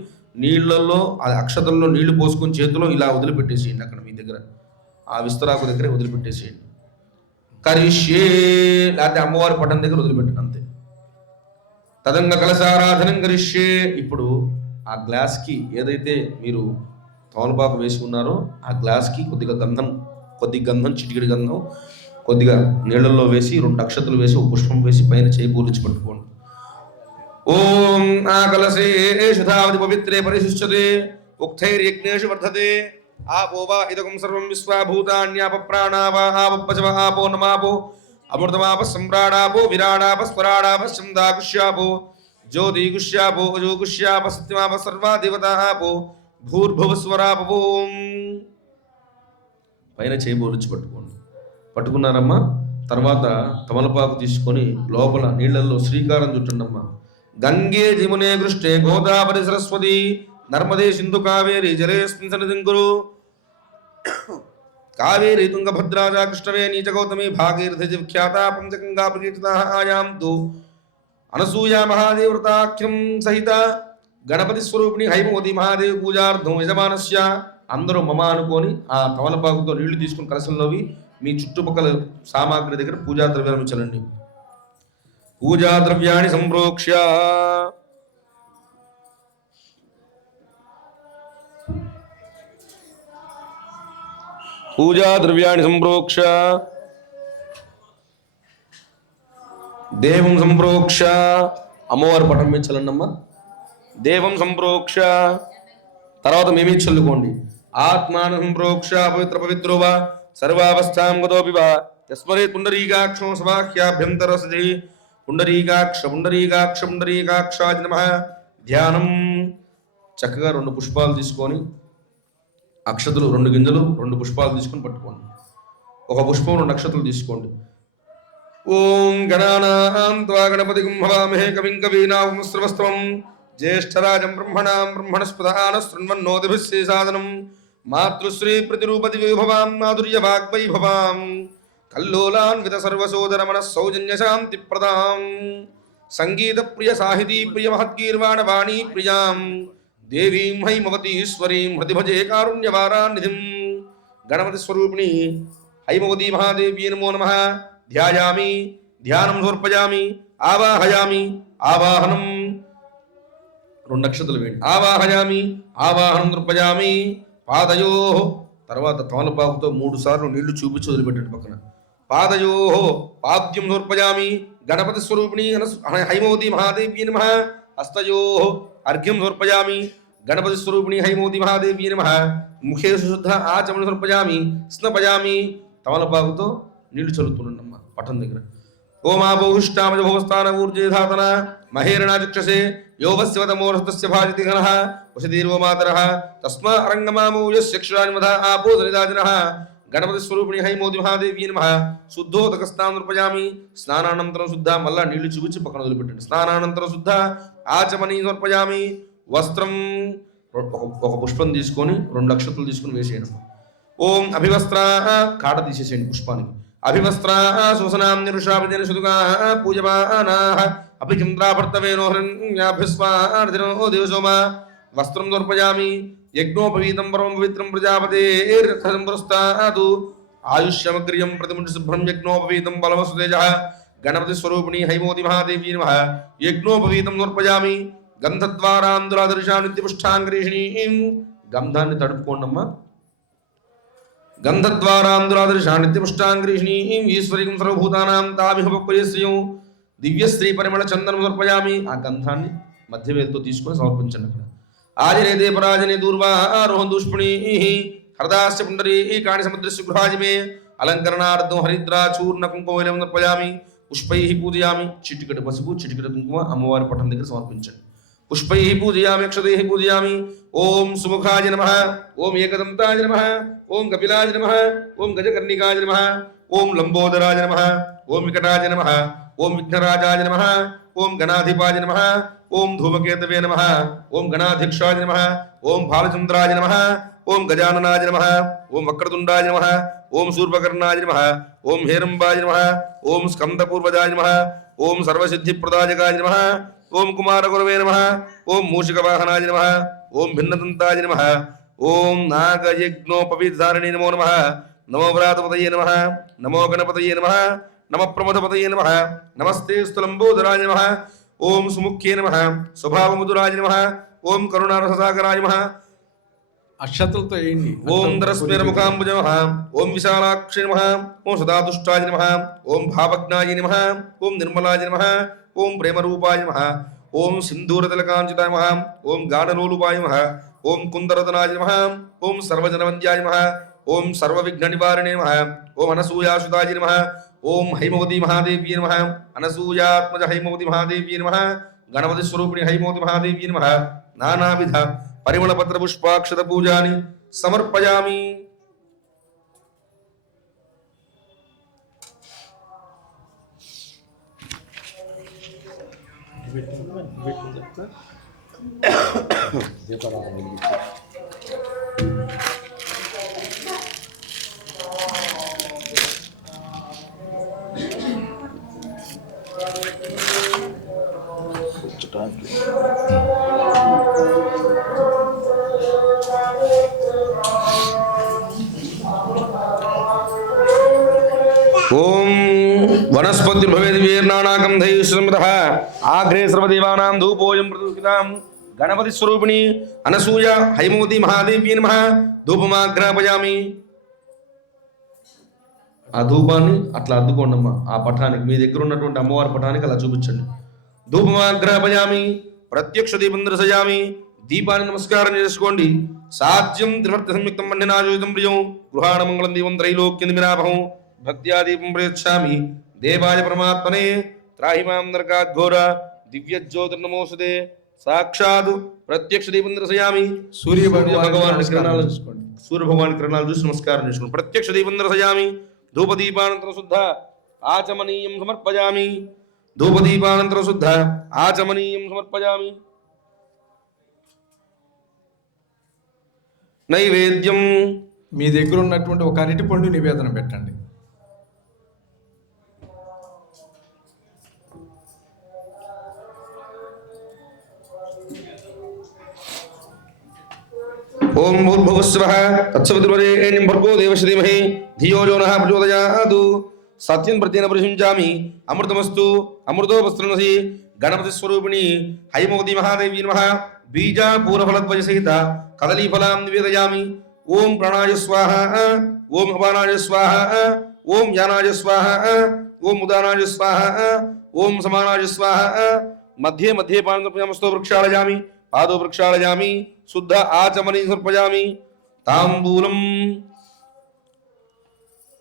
నీళ్లలో ఆ అక్షతల్లో నీళ్లు పోసుకొని చేతిలో ఇలా వదిలిపెట్టేసేయండి. అక్కడ మీ దగ్గర ఆ విస్తరాకు దగ్గరే వదిలిపెట్టేసేయండి. కరిష్యే, లేకపోతే అమ్మవారి పట్టం దగ్గర వదిలిపెట్టండి అంతే. తదంగ కలశారాధనం కరిష్యే. ఇప్పుడు ఆ గ్లాస్కి ఏదైతే మీరు తమలపాకు వేసి ఉన్నారో ఆ గ్లాస్కి కొద్ది గంధం చిటికెడి గంధం కొద్దిగా నీళ్ళల్లో వేసి 2 అక్షతలు వేసి ఒక పుష్పం వేసి పైన చేయి పూరించి పట్టుకోండి. ఓం ఆ కలశే శుధావతి పవిత్రే పరిశుష్యతే ఉక్తైర్యజ్ఞేషు వర్ధతే ఆపో వా ఇదకం సర్వం విశ్వాభూతాన్యాప ప్రాణావా ఆపపచవ ఆపో నమాపో అమృతమాప సంప్రాణాపో విరాడాప స్వరాడాప శందాకుష్యాపో జ్యోతిగుష్యాపో అజోగుష్యాప సత్యమాప సర్వా దేవతా ఆపో భూర్భువస్వరాపోం. పైన చేయబోరించి పట్టుకున్నారమ్మా. తర్వాత తమలపాకు తీసుకొని లోపల నీళ్లలో శ్రీకారం చుట్టండమ్మా. గంగే జమునే కృష్ణే గోదావరి సరస్వతి నర్మదే సింధు కావేరి జలేస్మిన్ సన్నిధింకురు కావేరి తుంగభద్రాజా కృష్ణవేణీ చ గౌతమి భాగీరథి విఖ్యాత పంచగంగా ప్రకీర్తితా ఆయాం తు అనసూయా మహాదేవృతాఖ్యం సహిత గణపతి స్వరూపిణి హైమవతి మహాదేవి పూజార్థం యజమానస్య. అందరూ మమ అనుకొని ఆ తమలపాకుతో నీళ్లు తీసుకుని కలశంలోవి మీ చుట్టుపక్కల సామాగ్రి దగ్గర పూజా ద్రవ్యాలను చల్లండి. పూజా ద్రవ్యాన్ని సంప్రోక్ష్య దేవం సంప్రోక్ష. అమ్మవారి పటం మీద చల్లండమ్మా. దేవం సంప్రోక్ష. తర్వాత మేమే చల్లుకోండి. ఆత్మాన సంప్రోక్ష పవిత్రోవా సర్వావస్థాం గతోపి వా యస్మరే పుండరీకాక్షో సమాఖ్యాభ్యంతరసజి పుండరీకాక్షాయ నమః. ధ్యానం. చక్కగా 2 పుష్పాలు తీసుకొని అక్షతలు 2 గింజలు 2 పుష్పాలు తీసుకొని పట్టుకోండి. ఒక పుష్పం 2 అక్షతలు తీసుకోండి. ఓం గణానాం త్వా గణపతిం హవామహే కవిం కవీనాముశ్రవస్తవం జ్యేష్ఠరాజం బ్రహ్మణస్పదాన శృణ్వన్నోతిభిः సాదనం మాతృశ్రీ ప్రతిరూపతి విభవాం మాధుర్య వాగ్వైభవాం కల్లోలాన్విత సర్వసోదర మనఃసౌజన్య శాంతి ప్రదాం సంగీత ప్రియ సాహితీ ప్రియ మహద్గీర్వాణ వాణీ ప్రియాం దేవీం హైమవతీశ్వరీం హృదిభజే కారుణ్యవారాన్నిధిం. గణపతి స్వరూపిణి హైమవతీ మహాదేవ్యై నమో నమః. ధ్యాయామి, ధ్యానం సమర్పయామి, ఆవాహయామి, ఆవాహనం 2 అక్షతలు వేయండి. ఆవాహయామి, ఆవాహనం నృపయామి. పాదయో. తర్వాత తమలపాకుతో 3 సార్లు నీళ్లు చూపించి వదిలిపెట్టండి పక్కన. పాదయో పాద్యం సమర్పయామి. గణపతి స్వరూపిణి హైమవతి మహాదేవ్యై నమః. హస్తయో అర్ఘ్యం సమర్పయామి. గణపతి స్వరూపిణి హైమవతి మహాదేవ్యై నమః. ముఖే శుద్ధ ఆచమనం సమర్పయామి. స్నపయామి. తమలపాకుతో నీళ్లు చల్లుతుండమ్మా పట్టం దగ్గర. ఓమాభూష్టామజభూస్థాన ఊర్జేధాతన మహేరణాచక్షసే యోవస్యవతమోరస్తస్య భాజితి ఘనః వసతిర్వో మాతరః తస్మా అరంగమామూయస్యక్షరాని మధ ఆపోదనిదాజినః. గణపతి స్వరూపిణి హైమవతి మహాదేవ్యై నమః. శుద్ధోదకస్నానం సమర్పయామి. స్నానానంతరం శుద్ధ. మళ్ళా నీళ్లు చూపించి పక్కన వదిలిపెట్టండి. స్నానానంతరం శుద్ధ ఆచమనీ సమర్పయామి. వస్త్రం. ఒక పుష్పం తీసుకొని 2 అక్షతలు తీసుకొని వేసేయండి. ఓం అభివస్త్రా. కాట తీసేసేయండి పుష్పానికి. అభివస్త్రా శోసనాం నిరుషాభిజన సుదుగా పూజమానాః అభిచంద్రాభర్తవేనో హృణ్యాభిస్వార్ధినో దేవసోమా. వస్త్రం సమర్పయామి. యజ్ఞోపవీతం పరమం పవిత్రం ప్రజాపతేర్సంప్రస్తాదు ఆయుష్యమగ్రియం ప్రతిముండి శుభ్రం యజ్ఞోపవీతం బలవసుతేజః. గణపతి స్వరూపిణి హైమవతి మహాదేవ్యై నమః. యజ్ఞోపవీతం సమర్పయామి. గంధద్వారాందురాదర్శానిత్యపుష్టాంగరీషిణీం. గంధాన్ని తడుపుకోండమ్మా. గంధద్వారాందురాదర్శానిత్యపుష్టాంగరీషిణీం ఈశ్వరీం సర్వభూతానాం తామిహపక్వయశ్రియం. దివ్యశ్రీ పరిమళ చందనం సమర్పయామి. ఆ గంధాన్ని మధ్యవేలతో తీసుకొని సమర్పించండి. అక్కడ ఆజనేదే పరాజనే దూర్వారోహం దూష్పుణీ హరదాస్య పుండరీకాణి సముద్రస్య గృహాజిమే అలంకరణార్థం హరిద్రా చూర్ణ కుంకుమం సమర్పయామి. పుష్పై పూజయామి. చిటికెడు పసుపు చిటికెడు కుంకుమ అమ్మవారి పట్టం దగ్గర సమర్పించండి. పుష్పై పూజయామి. అక్షతై పూజయామి. ఓం సుముఖాయ నమః. ఓం ఏకదంతాయ నమః. ఓం కపిలాయ నమః. ఓం గజకర్ణికాయ నమః. ఓం లంబోదరాయ నమః. ఓం వికటాయ నమః. ఓం విఘ్నరాజాయ నమః ఓం గణాధిపాయ నమః ఓం ధూమకేతవే నమః ఓం గణాధ్యక్షాయ నమః ఓం బాలచంద్రాయ నమః ఓం గజాననాయ నమః ఓం వక్రతుండాయ నమః ఓం శూర్పకర్ణాయ నమః ఓం హేరంబాయ నమః ఓం స్కందపూర్వజాయ నమః ఓం సర్వసిద్ధిప్రదాయకాయ నమః ఓం కుమారగురవే నమః ఓం మూషికవాహనాయ నమః ఓం భిన్నదంతాయ నమః ఓం నాగయజ్ఞోపవిధారిణే నమో నమః నమో వ్రాతపతయే నమః నమో గణపతయే నమః నమ ప్రమథపతయే నమః నమస్తే స్థలంబోధరాయ నమః ఓం సుముఖ్యే నమః స్వభావముదురాయ నమః ఓం కరుణారససాగరాయ నమః అక్షతలతో వేయండి. ఓం దరస్మేరముఖాంబుజ నమః ఓం విశాలాక్షి నమః ఓం సదాతుష్టాయ నమః ఓం భావజ్ఞాయ నమః ఓం నిర్మలాయ నమః ఓం ప్రేమరూపాయ నమః ఓం సింధూరతిలకాంచితాయ నమః ఓం గాఢలోలుపాయ నమః ఓం కుందరతనాయ నమః ఓం సర్వజనవంద్యాయ నమః ఓం సర్వవిఘ్ననివారిణే నమః ఓం అనసూయాసుతాయ నమః ఓం హైమవతి మహాదేవ్యే నమః అనసూయాత్మజ హైమవతి మహాదేవ్యే నమః గణపతి స్వరూపిణి హైమవతి మహాదేవ్యే నమః నానావిధ పరిమళపత్ర పుష్పాక్షత పూజాని సమర్పయామి. ఓం వనస్పతిర్భవేద్వేర్నానాగంధైశ్రమతః ఆగ్రే సర్వదేవానాం ధూపోయం ప్రతిష్ఠితాం గణపతి స్వరూపిణి అనసూయ హైమవతి మహాదేవ్యే నమః ధూపమాగ్రాపయామి. ఆ ధూపాన్ని అట్లా అద్దుకోండి అమ్మా, ఆ పటానికి మీ దగ్గర ఉన్నటువంటి అమ్మవారి పటానికి అలా చూపించండి. ధూపమాగ్రాపయామి ప్రత్యక్ష దీపం దర్శయామి. దీపాన్ని నమస్కారం చేసుకోండి. సాధ్యం త్రివర్త సంయుక్తం మన్యనాజోతం ప్రియం గృహాణ మంగళం దీపం త్రైలోక్య నిమిరాభం భక్త్యా దీపం ప్రయచ్ఛామి. దేవాయ పరమాత్మనే త్రాహి మాం నరకాద్ఘోర దివ్యజ్యోతిర్నమోస్తుతే. సాక్షాత్ ప్రత్యక్ష దీపం దర్శయామి. సూర్య భగవాన్ కిరణాలు చూసుకోండి. సూర్య భగవాన్ కిరణాలు చూసి నమస్కారం చేసుకోండి. ప్రత్యక్ష దీపం దర్శయామి. ధూపదీపానంతర శుద్ధ ఆచమనీయం సమర్పయామి. ధూపదీపానంతర శుద్ధ ఆచమనీయం సమర్పయామి. నైవేద్యం మీ దగ్గర ఉన్నటువంటి ఒక అరటి పండు నివేదన పెట్టండి. ఓం భూర్భువస్వః తత్సవితుర్వరేణ్యం భర్గో దేవస్య ధీమహి ధియో యో నః ప్రచోదయాత్. సత్యం ప్రత్యేన పరిశుంచామి. అమృతమస్తు అమృతోపస్త్రనసి. గణపతి స్వరూపిణి హైమవతి మహాదేవి నమః. బీజ పూరఫలద్వయ సహిత కదలీఫలాం నివేదయామి. ఓం ప్రాణాయ స్వాహ. ఓం అపానాయ స్వాహ. ఓం యానాయ స్వాహ. ఓం ఉదానాయ స్వాహ. ఓం సమానాయ స్వాహ. మధ్యే మధ్యే పాదమస్తో వృక్షాళయామి. పాదో వృక్షాళయామి. శుద్ధ ఆచమని సమర్పయామి. తాంబూలం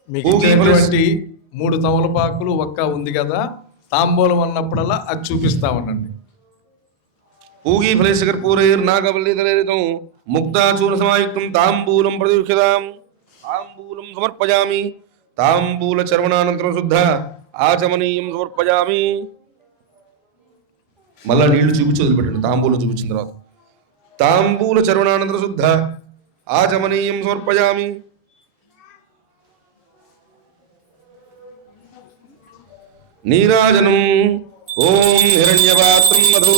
మీకు ఇచ్చినటువంటి 3 తమలపాకులు ఒక్క ఉంది కదా, తాంబూలం అన్నప్పుడల్లా అది చూపిస్తా ఉండండి. పూగీ ఫలేశకర్పూరైర్నాగవల్లితలేరితం ముక్తాచూర్ణ సమాయుక్తం తాంబూలం ప్రతిక్షితాం. తాంబూలం సమర్పయామి. తాంబూల చర్వణానంతరం శుద్ధ ఆచమనీయం సమర్పయామి. మళ్ళా నీళ్లు చూపించి వదిలిపెట్టండి. తాంబూలం చూపించిన తర్వాత తాంబూల చర్వణానంతర శుద్ధ ఆచమనీయం సమర్పయామి. నీరాజనం. ఓం హిరణ్యపాత్రం మధో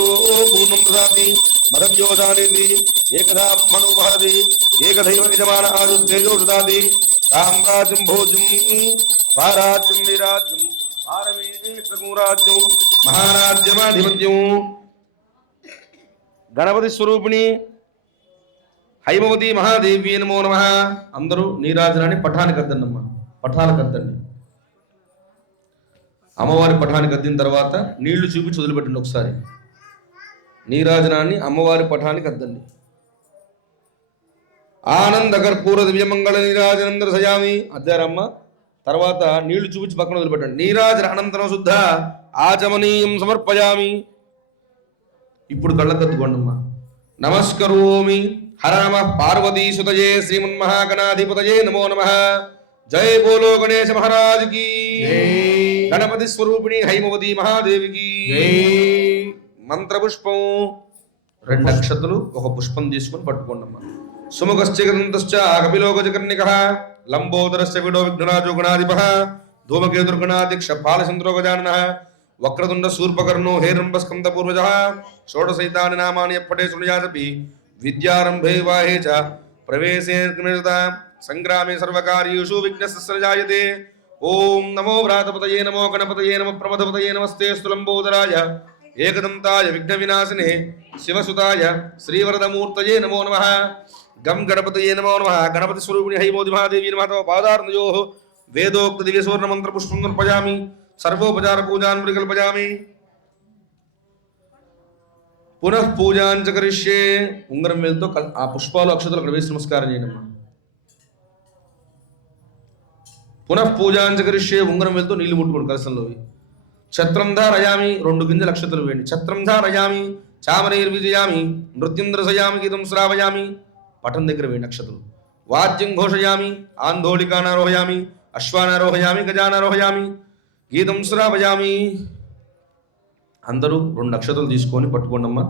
పూర్ణం దదాతి మదవ్యోదానేది ఏకదా బ్రహ్మణోపహరతి ఏకదైవ యజమాన ఆయుర్తేజో దదాతి. సామ్రాజ్యం భోజ్యం స్వరాజ్యం వీరాజ్యం ఆరమేశ్వరాజ్యం మహారాజ్యమాధిపత్యం. గణపతి స్వరూపిణి హైమవతి మహాదేవి నమో నమః. అందరూ నీరాజనాన్ని పఠానికి అద్దండి. పఠానికి అద్దండి. అమ్మవారి పఠానికి అద్దిన తర్వాత నీళ్లు చూపించి వదిలిపెట్టండి. ఒకసారి నీరాజనాన్ని అమ్మవారి పఠానికి అద్దండి. ఆనంద కర్పూర దివ్యమంగళ నీరాజనం దర్శయామి. అద్దారమ్మ. తర్వాత నీళ్లు చూపించి పక్కన వదిలిపెట్టండి. నీరాజన అనంతరం శుద్ధ ఆచమనీయం సమర్పయామి. ఇప్పుడు కళ్ళకద్దుకోండి అమ్మా. నమస్కరోమి. హర నమః పార్వతీ సుతయే శ్రీమన్మహాగణాధిపతయే నమో నమః. జై బోలో గణేశ మహారాజ్ కీ. గణపతి స్వరూపిణి హైమవతి మహాదేవికి జై. మంత్రపుష్పం 2 అక్షతలు ఒక పుష్పం తీసుకొని పట్టుకోండి అమ్మా. సుముఖశ్చ కపిలోగజకర్ణిక లంబోదరస్య విడో విఘ్నరాజో గణాధిప ధూమకేతుర్గణాధ్యక్ష బాలచంద్రో గజానన వక్రతుండ శూర్పకర్ణో హేరంబస్కంద పూర్వజ షోడశైతాని నామాని పఠే శృణుయాదపి విద్యారంభే వాహే చ ప్రవేశే సంగ్రామే సర్వకార్యేషు విఘ్నస్య జాయతే. ఓం నమో వ్రాతపతయే నమో గణపతయే నమో ప్రమథపతయే నమస్తే స్థులంబోదరాయ ఏకదంతాయ విఘ్న వినాశినే శివసుతాయ శ్రీవరదమూర్తయే నమో నమః. గం గణపతయే నమో నమః. గణపతి స్వరూపిణి హైమోది మహాదేవి నమః. తవ పాదార్నయో వేదోక్త దివ్య సువర్ణ మంత్ర పుష్పం సమర్పయామి. సర్వోపచార పూజాన్ పరికల్పయామి. పునః పూజాంచ కరిష్యే. ఉంగరం వేలుతో ఆ పుష్పాలు అక్షతలు అక్కడ వేసి నమస్కారం చేయండి అమ్మా. పునః పూజాంచ కరిష్యే. ఉంగరం వేలుతో నీళ్లు ముట్టుకోండి కలసంలోవి. ఛత్రం ధారయామి. 2 గింజల అక్షతలు వేయండి. ఛత్రం ధారయామి చామరైర్విజయామి నృత్యంద్రసయామి గీతం శ్రావయామి. పటం దగ్గర వేయండి అక్షతలు. వాద్యం ఘోషయామి ఆందోళికానారోహయామి అశ్వానారోహయామి గజానారోహయామి గీతం శ్రావయామి. అందరూ 2 అక్షతలు తీసుకొని పట్టుకోండి అమ్మా.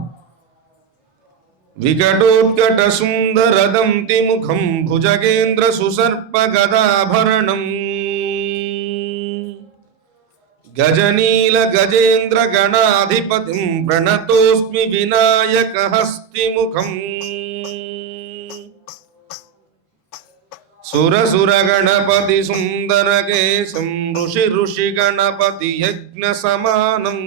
వికటోత్కట సుందరదంతి ముఖం భుజగేంద్ర సుసర్ప గదాభరణం గజనీల గజేంద్ర గణాధిపతిం ప్రణతోస్మి వినాయక హస్తిముఖం. సురసుర గణపతి సుందరకేశం ఋషి ఋషి గణపతి యజ్ఞ సమానం.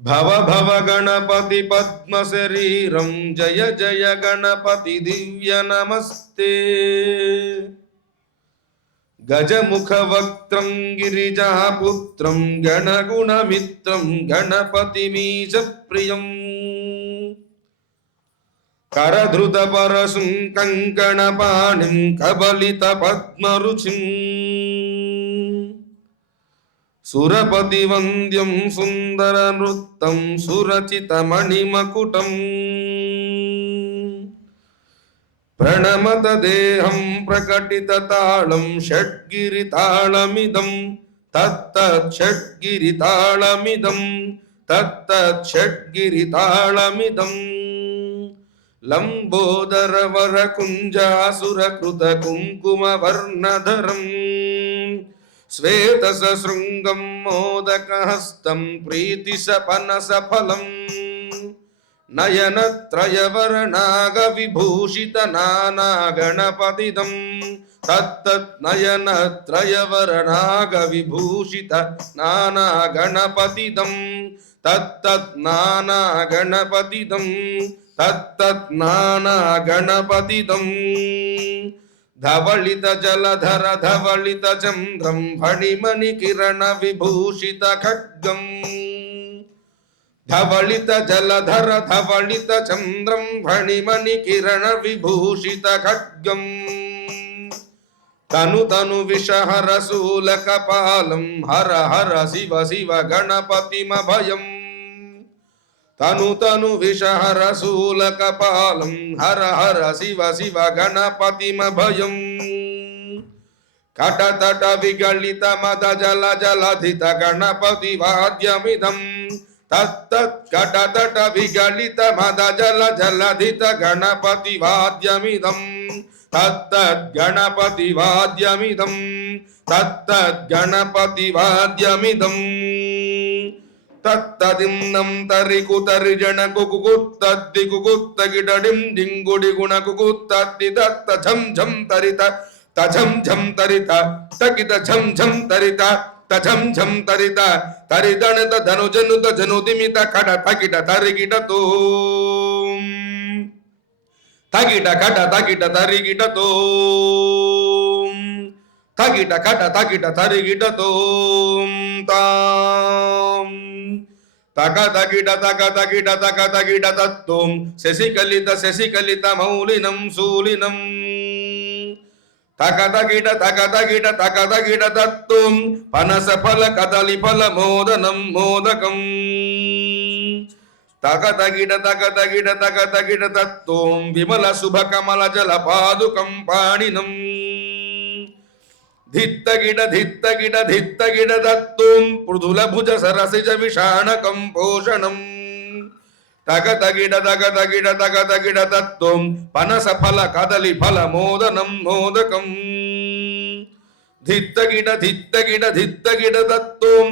భవ భవ గణపతి పద్మ శరీరం జయ జయ గణపతి దివ్య నమస్తే. గజముఖ వక్త్రం గిరిజాపుత్రం గణగుణమిత్రం గణపతిమీశ ప్రియం. కరధృత పరశుం కంకణపాణిం కబలిత పద్మరుచిం సురపతి వంద్యం సుందర నృత్తం సురచిత మణిమకుటం. ప్రణమత దేహం ప్రకటిత తాళం షడ్గిరి తాళమిదం తత్తత్ షడ్గిరి తాళమిదం తత్తత్ షడ్గిరి తాళమిదం. లంబోదర వర కుంజాసుర కృత కుంకుమ వర్ణధరం శ్వేత సశృంగం మోదక హస్తం ప్రీతి సపనస ఫలం. నయనత్రయవర్ణాగ విభూషిత నానా గణపతిదం తత్తత్ నయనత్రయవర్ణాగ విభూషిత నానా గణపతిదం తత్తత్ నానా గణపతిదం తత్తత్ నానా గణపతిదం. ధవళిత జలధర ధవళిత చంద్రం ఫణిమణి కిరణ విభూషిత ఖడ్గం. ధవళిత జలధర ధవళిత చంద్రం ఫణిమణి కిరణ విభూషిత ఖడ్గం. తను తను విషహర శూల కపాలం హర హర శివ శివ గణపతిమభయం. తను తను విషహర శూల కపాలం హర హర శివ శివ గణపతిమభయం. కటతట విగళిత మద జల జలధిత గణపతి వాద్యమిదం తత్తత్ కటతట విగళిత మద జల జలధిత గణపతి వాద్యమిదం తత్తద్ గణపతి వాద్యమిదం తత్తద్ గణపతి వాద్యమిదం. తత్తదిన్నం తరికుతరి జన కుకుత్తద్ది కుకుత్తగిడడిం డింగుడి గుణ కుకుత్తద్ది దత్త ఝం ఝం తరిత తఝం ఝం తరిత తకిత ఝం ఝం తరిత తఝం ఝం తరిత తరిదణత ధనుజనుత జనుదిమిత కట తకిట తరిగిటతో తగిట కట తకిట తరిగిటతో తగిట కట తకిట తరిగిటతో తాం తక తగిట తక తగిట తక తగిట తత్వం శశికలిత శశికలిత మౌలినం శూలినం. తక తగిట తక తగిట తక తగిట తత్వం పనస ఫల కదలి ఫల మోదనం మోదకం. తక తగిట తక తగిట తక తగిట తత్వం విమల శుభ కమల జల పాదుకం పాణినం. ధిత్తగిడ దత్తుం పృథులభుజ సరసిజ విషాణకం పోషణం తగతగిడ దత్తుం పనస ఫల కదలి ఫల మోదనం మోదకం ధిత్తగిడ దత్తుం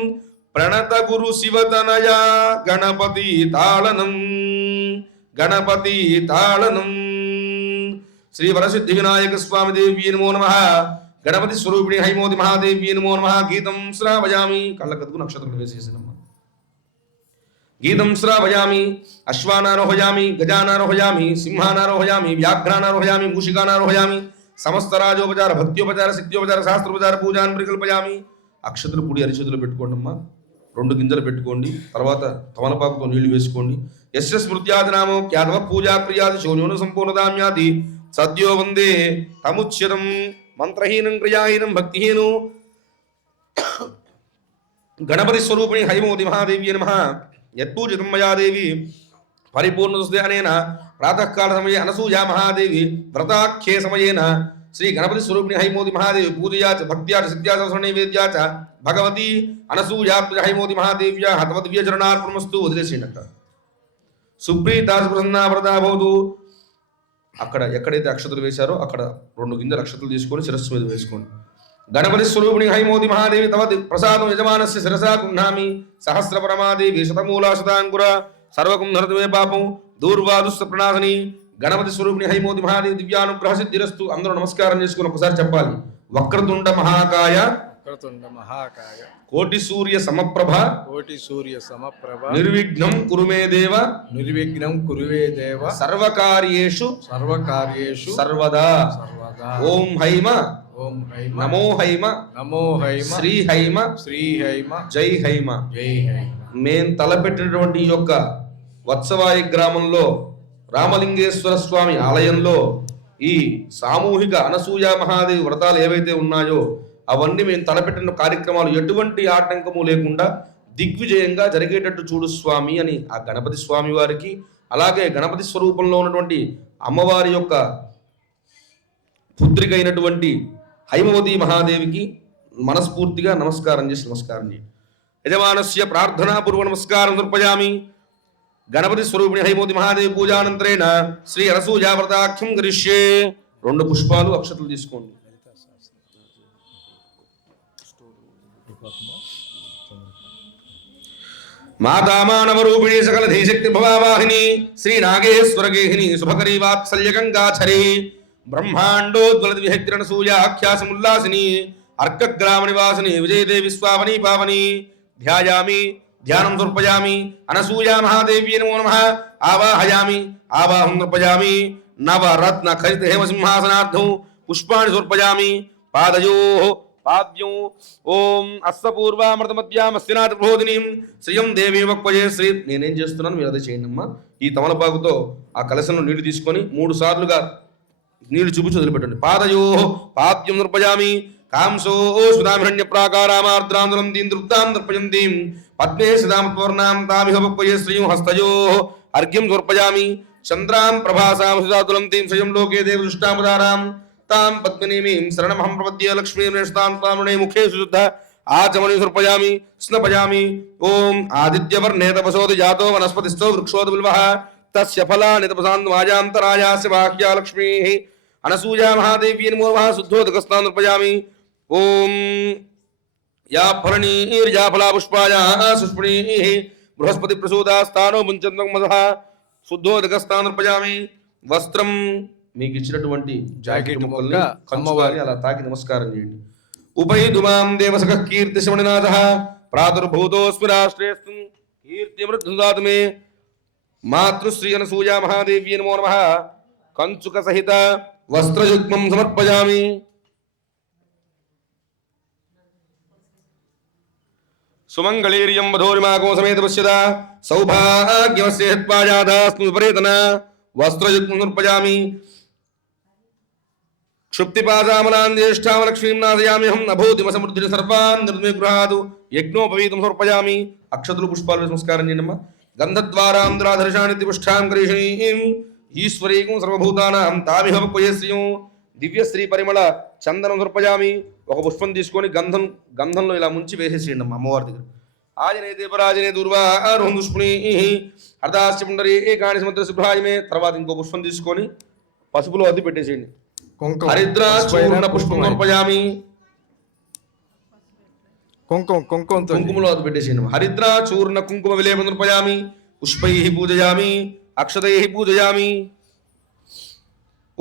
ప్రణత గురు శివతనయా గణపతి తాళనం శ్రీ వరసిద్ధి వినాయక స్వామి దేవ్యే నమో నమః గణపతి స్వరూపిణి హైమోది మహాదేవ్యే నమో నమః గీతం శ్రావయామి కళ్ళకద్దుకు నక్షత్రం వేసేసినమ్మా గీతం శ్రావయామి అశ్వానారోహయామి గజానారోహయామి సింహానారోహయామి వ్యాఘ్రానారోహయామి మూషికానారోహయామి సమస్త రాజోపచార భక్త్యోపచార శక్త్యోపచార శాస్త్రోపచార పూజాన్ని పరికల్పయామి అక్షతలు పుడి అరిచేతులు పెట్టుకోండి అమ్మా 2 గింజలు పెట్టుకోండి తర్వాత తమలపాకుతో నీళ్లు వేసుకోండి యస్య స్మృత్యాదినామో క్యాదవ పూజా క్రియాది శూన్యోను సంపూర్ణదామ్యాది సద్యో వందే తముచ్యతం మంత్రహీనం క్రియాహీనం భక్తిహీను గణపతి స్వరూపిణి హైమోది మహాదేవ్యే నమః యత్పూజితం మయా దేవి పరిపూర్ణసుధ్యానేన ప్రాతకాల సమయే అనసూయా మహాదేవి వ్రతాఖ్యే సమయేన శ్రీ గణపతి స్వరూపిణి హైమోది మహాదేవి పూజయా చ భక్త్యా చ సిద్ధ్యా చ నైవేద్యా చ భగవతి అనసూయా హైమోది మహాదేవ్యా హతవద్వ్య చరణార్పణమస్తు వదిలేసేయండి అక్కడ సుప్రీత ప్రసన్నా వ్రతా భవతు అక్కడ ఎక్కడైతే అక్షతలు వేశారో అక్కడ 2 గింజల అక్షతలు తీసుకొని శిరస్సు మీద వేసుకోండి గణపతి స్వరూపిణి హైమోది మహాదేవి తవ ప్రసాదం యజమానస్య శిరసా కుంహామి సహస్ర పరమాదేవి శతమూలా శతాంకుర సర్వకం నరతమే పాపం దూర్వాదుస్త ప్రణాశని గణపతి స్వరూపిణి హైమోది మహాదేవి దివ్యానుగ్రహ సిద్ధిరస్తు అందరూ నమస్కారం చేసుకుని ఒకసారి చెప్పాలి వక్రతుండ మహాకాయ కోటి సూర్య సమప్రభ నిర్విఘ్నం కురుమే దేవ సర్వకార్యేషు సర్వదా ఓం హైమ నమో హైమ శ్రీ హైమ జై హైమ మేం తలపెట్టినటువంటి ఈ యొక్క వత్సవాయి గ్రామంలో రామలింగేశ్వర స్వామి ఆలయంలో ఈ సామూహిక అనసూయ మహాదేవి వ్రతాలు ఏవైతే ఉన్నాయో అవన్నీ మేము తలపెట్టిన కార్యక్రమాలు ఎటువంటి ఆటంకము లేకుండా దిగ్విజయంగా జరిగేటట్టు చూడు స్వామి అని ఆ గణపతి స్వామి వారికి అలాగే గణపతి స్వరూపంలో ఉన్నటువంటి అమ్మవారి యొక్క పుత్రిక అయినటువంటి హైమవతి మహాదేవికి మనస్ఫూర్తిగా నమస్కారం చేయండి యజమానస్య ప్రార్థనాపూర్వ నమస్కారం సమర్పయామి గణపతి స్వరూపిణి హైమవతి మహాదేవి పూజానంతరేణ శ్రీ అనసూయా వ్రతాఖ్యం కరిష్యే 2 పుష్పాలు అక్షతలు తీసుకోండి మాతామానవరూపిణి సకల ధీశక్తి భవావాహిని శ్రీ నాగేశ్వరగేహిని శుభకరీ వాత్సల్య గంగాధరి బ్రహ్మాండోద్వలతి విహక్తిరణసూయ ఆఖ్యాసముల్లాసిని అర్కగ్రామ నివాసిని విజయదేవి స్వావని పావని ధ్యాయామి ధ్యానం సమర్పయామి అనసూయా మహాదేవ్యే నమో నమః ఆవాహయామి ఆవాహం సమర్పయామి నవరత్న ఖలిత హేమసింహాసనార్థం పుష్పాణి సమర్పయామి పాదయోః పాద్యం ఓం అస్సపూర్వామృతమధ్యామస్తినాథ ప్రబోధినీం శ్రియం దేవీ వక్వజే శ్రీ నేనేం చేస్తున్నాను మీరు అదే చేయండి అమ్మా ఈ తమలపాకుతో ఆ కలశంలో నీళ్లు తీసుకొని 3 సార్లుగా నీళ్లు చూపించి వదిలిపెట్టండి పాదయోః పాద్యం సమర్పయామి కాంసో సుధామిరణ్య ప్రాకారామార్ద్రాంధ్రం దీంద్రుప్తాం దర్పయంతీం పద్మే సదామత్వర్ణాం తామిహ వక్వజే శ్రీం హస్తయోః అర్ఘ్యం సమర్పయామి చంద్రాం ప్రభాసాం సుధాతులంతీం శ్రియం లోకే దేవ దృష్టాముదారాం तां पद्मिनीमीं शरणमहं प्रपद्ये लक्ष्मीं नेष्टां तामुणे मुखे सुशुद्ध आचमनी समर्पयामि स्नपयामि ओम आदित्यवर्णे तपसोदि जातो वनस्पतिस्थो वृक्षोदबिल्वः तस्य फलानि तपसान्वाजान्तरायास्य बाह्या लक्ष्मीः अनसूया महादेव्यै नमो नमः शुद्धोदकस्नानं समर्पयामि ओम या फलनीर्या फला पुष्पायाः सुष्पणीः बृहस्पति प्रसूदास्तानो मुञ्चन्तमसः शुद्धोदकस्नानं समर्पयामि वस्त्रं మీకు ఇచ్చినటువంటి జాకెట్ ముక్కల్ని అమ్మవారి అలా తాకి నమస్కారం చేయండి ఉపైదుమాం దేవసఖ కీర్తి శమణనాథః ప్రాదుర్భూతోస్మి రాష్ట్రేస్తం కీర్తిమృద్ధుదాతు మే మాతృశ్రీ అనసూయా మహాదేవ్యే నమో నమః కంచుక సహిత వస్త్రయుగ్మం సమర్పయామి సుమంగళీర్యం వధోరిమాగో సమేత పశ్యత సౌభాగ్యవస్య హత్వాజాదాస్మి విపరీతన వస్త్రయుగ్మం సమర్పయామి क्षुप्तिपादामलान् ज्येष्ठां लक्ष्मीं नाशयाम्यहं नभूतिम समृद्धिनि सर्वान् निर्मे गृहादु यज्ञोपवीतं समर्पयामि अक्षतुలు పుష్పాలు నమస్కారం చేయండి గంధద్వారాంధ్రాధర్షాణి పుష్టాం కరిషణీం ఈశ్వరీకం సర్వభూతానాం తామిహ వక్వయే శ్రియం దివ్య శ్రీ పరిమళ చందనం సమర్పయామి. ఒక పుష్పం తీసుకొని గంధంలో ఇలా ముంచి వేసేసేయండి అమ్మ అమ్మవారి దగ్గర. ఆజనే దేవరాజనే దుర్వారోహం దుష్పుణి హర్దాస్య పుండరి ఏకాని సముద్ర శుభ్రాజమే. తర్వాత ఇంకో పుష్పం తీసుకొని పసుపులో అద్ది పెట్టేసేయండి. కుంకుమ హరిద్ర చూర్ణ పుష్పం సమర్పయామి. కుంకుమతో కుంకుమలో అది పెట్టేసేయండి. హరిద్ర చూర్ణ కుంకుమ విలేపం సమర్పయామి. పుష్పై పూజయామి. అక్షతై పూజయామి.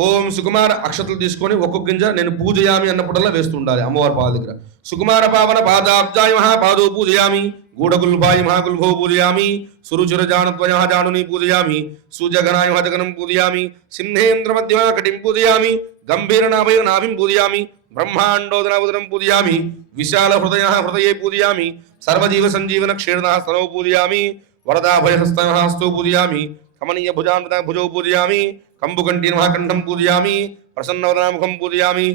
ఓం సుకుమార అక్షతలు తీసుకొని ఒక్కొక్క గింజ నేను పూజయామి అన్నప్పుడల్లా వేస్తూ ఉండాలి అమ్మవారి పాద దగ్గర. సుకుమార పావన పాదాబ్జాయ మహాపాదో పూజయామి. గూఢగుల్భాయ మహాగుల్భో పూజయామి. సురుచిర జానుద్వయ జానుని పూజయామి. సుజగనాయ మహజగనం పూజయామి. సింహేంద్ర మధ్య కటిం పూజయామి. గంభీర నాభయ నాభిం పూజయామి. బ్రహ్మాండోదనావదనం పూజయామి. విశాల హృదయే పూజయామి. సర్వజీవ సంజీవన క్షీరణ స్తనో పూజయామి. వరదాభయహస్తో పూజయామి. కమనీయ భుజామృత భుజో పూజయామి. కంబుకంఠీ మహాకంఠం పూజయామి. ప్రసన్నవదనాముఖం పూజయామి.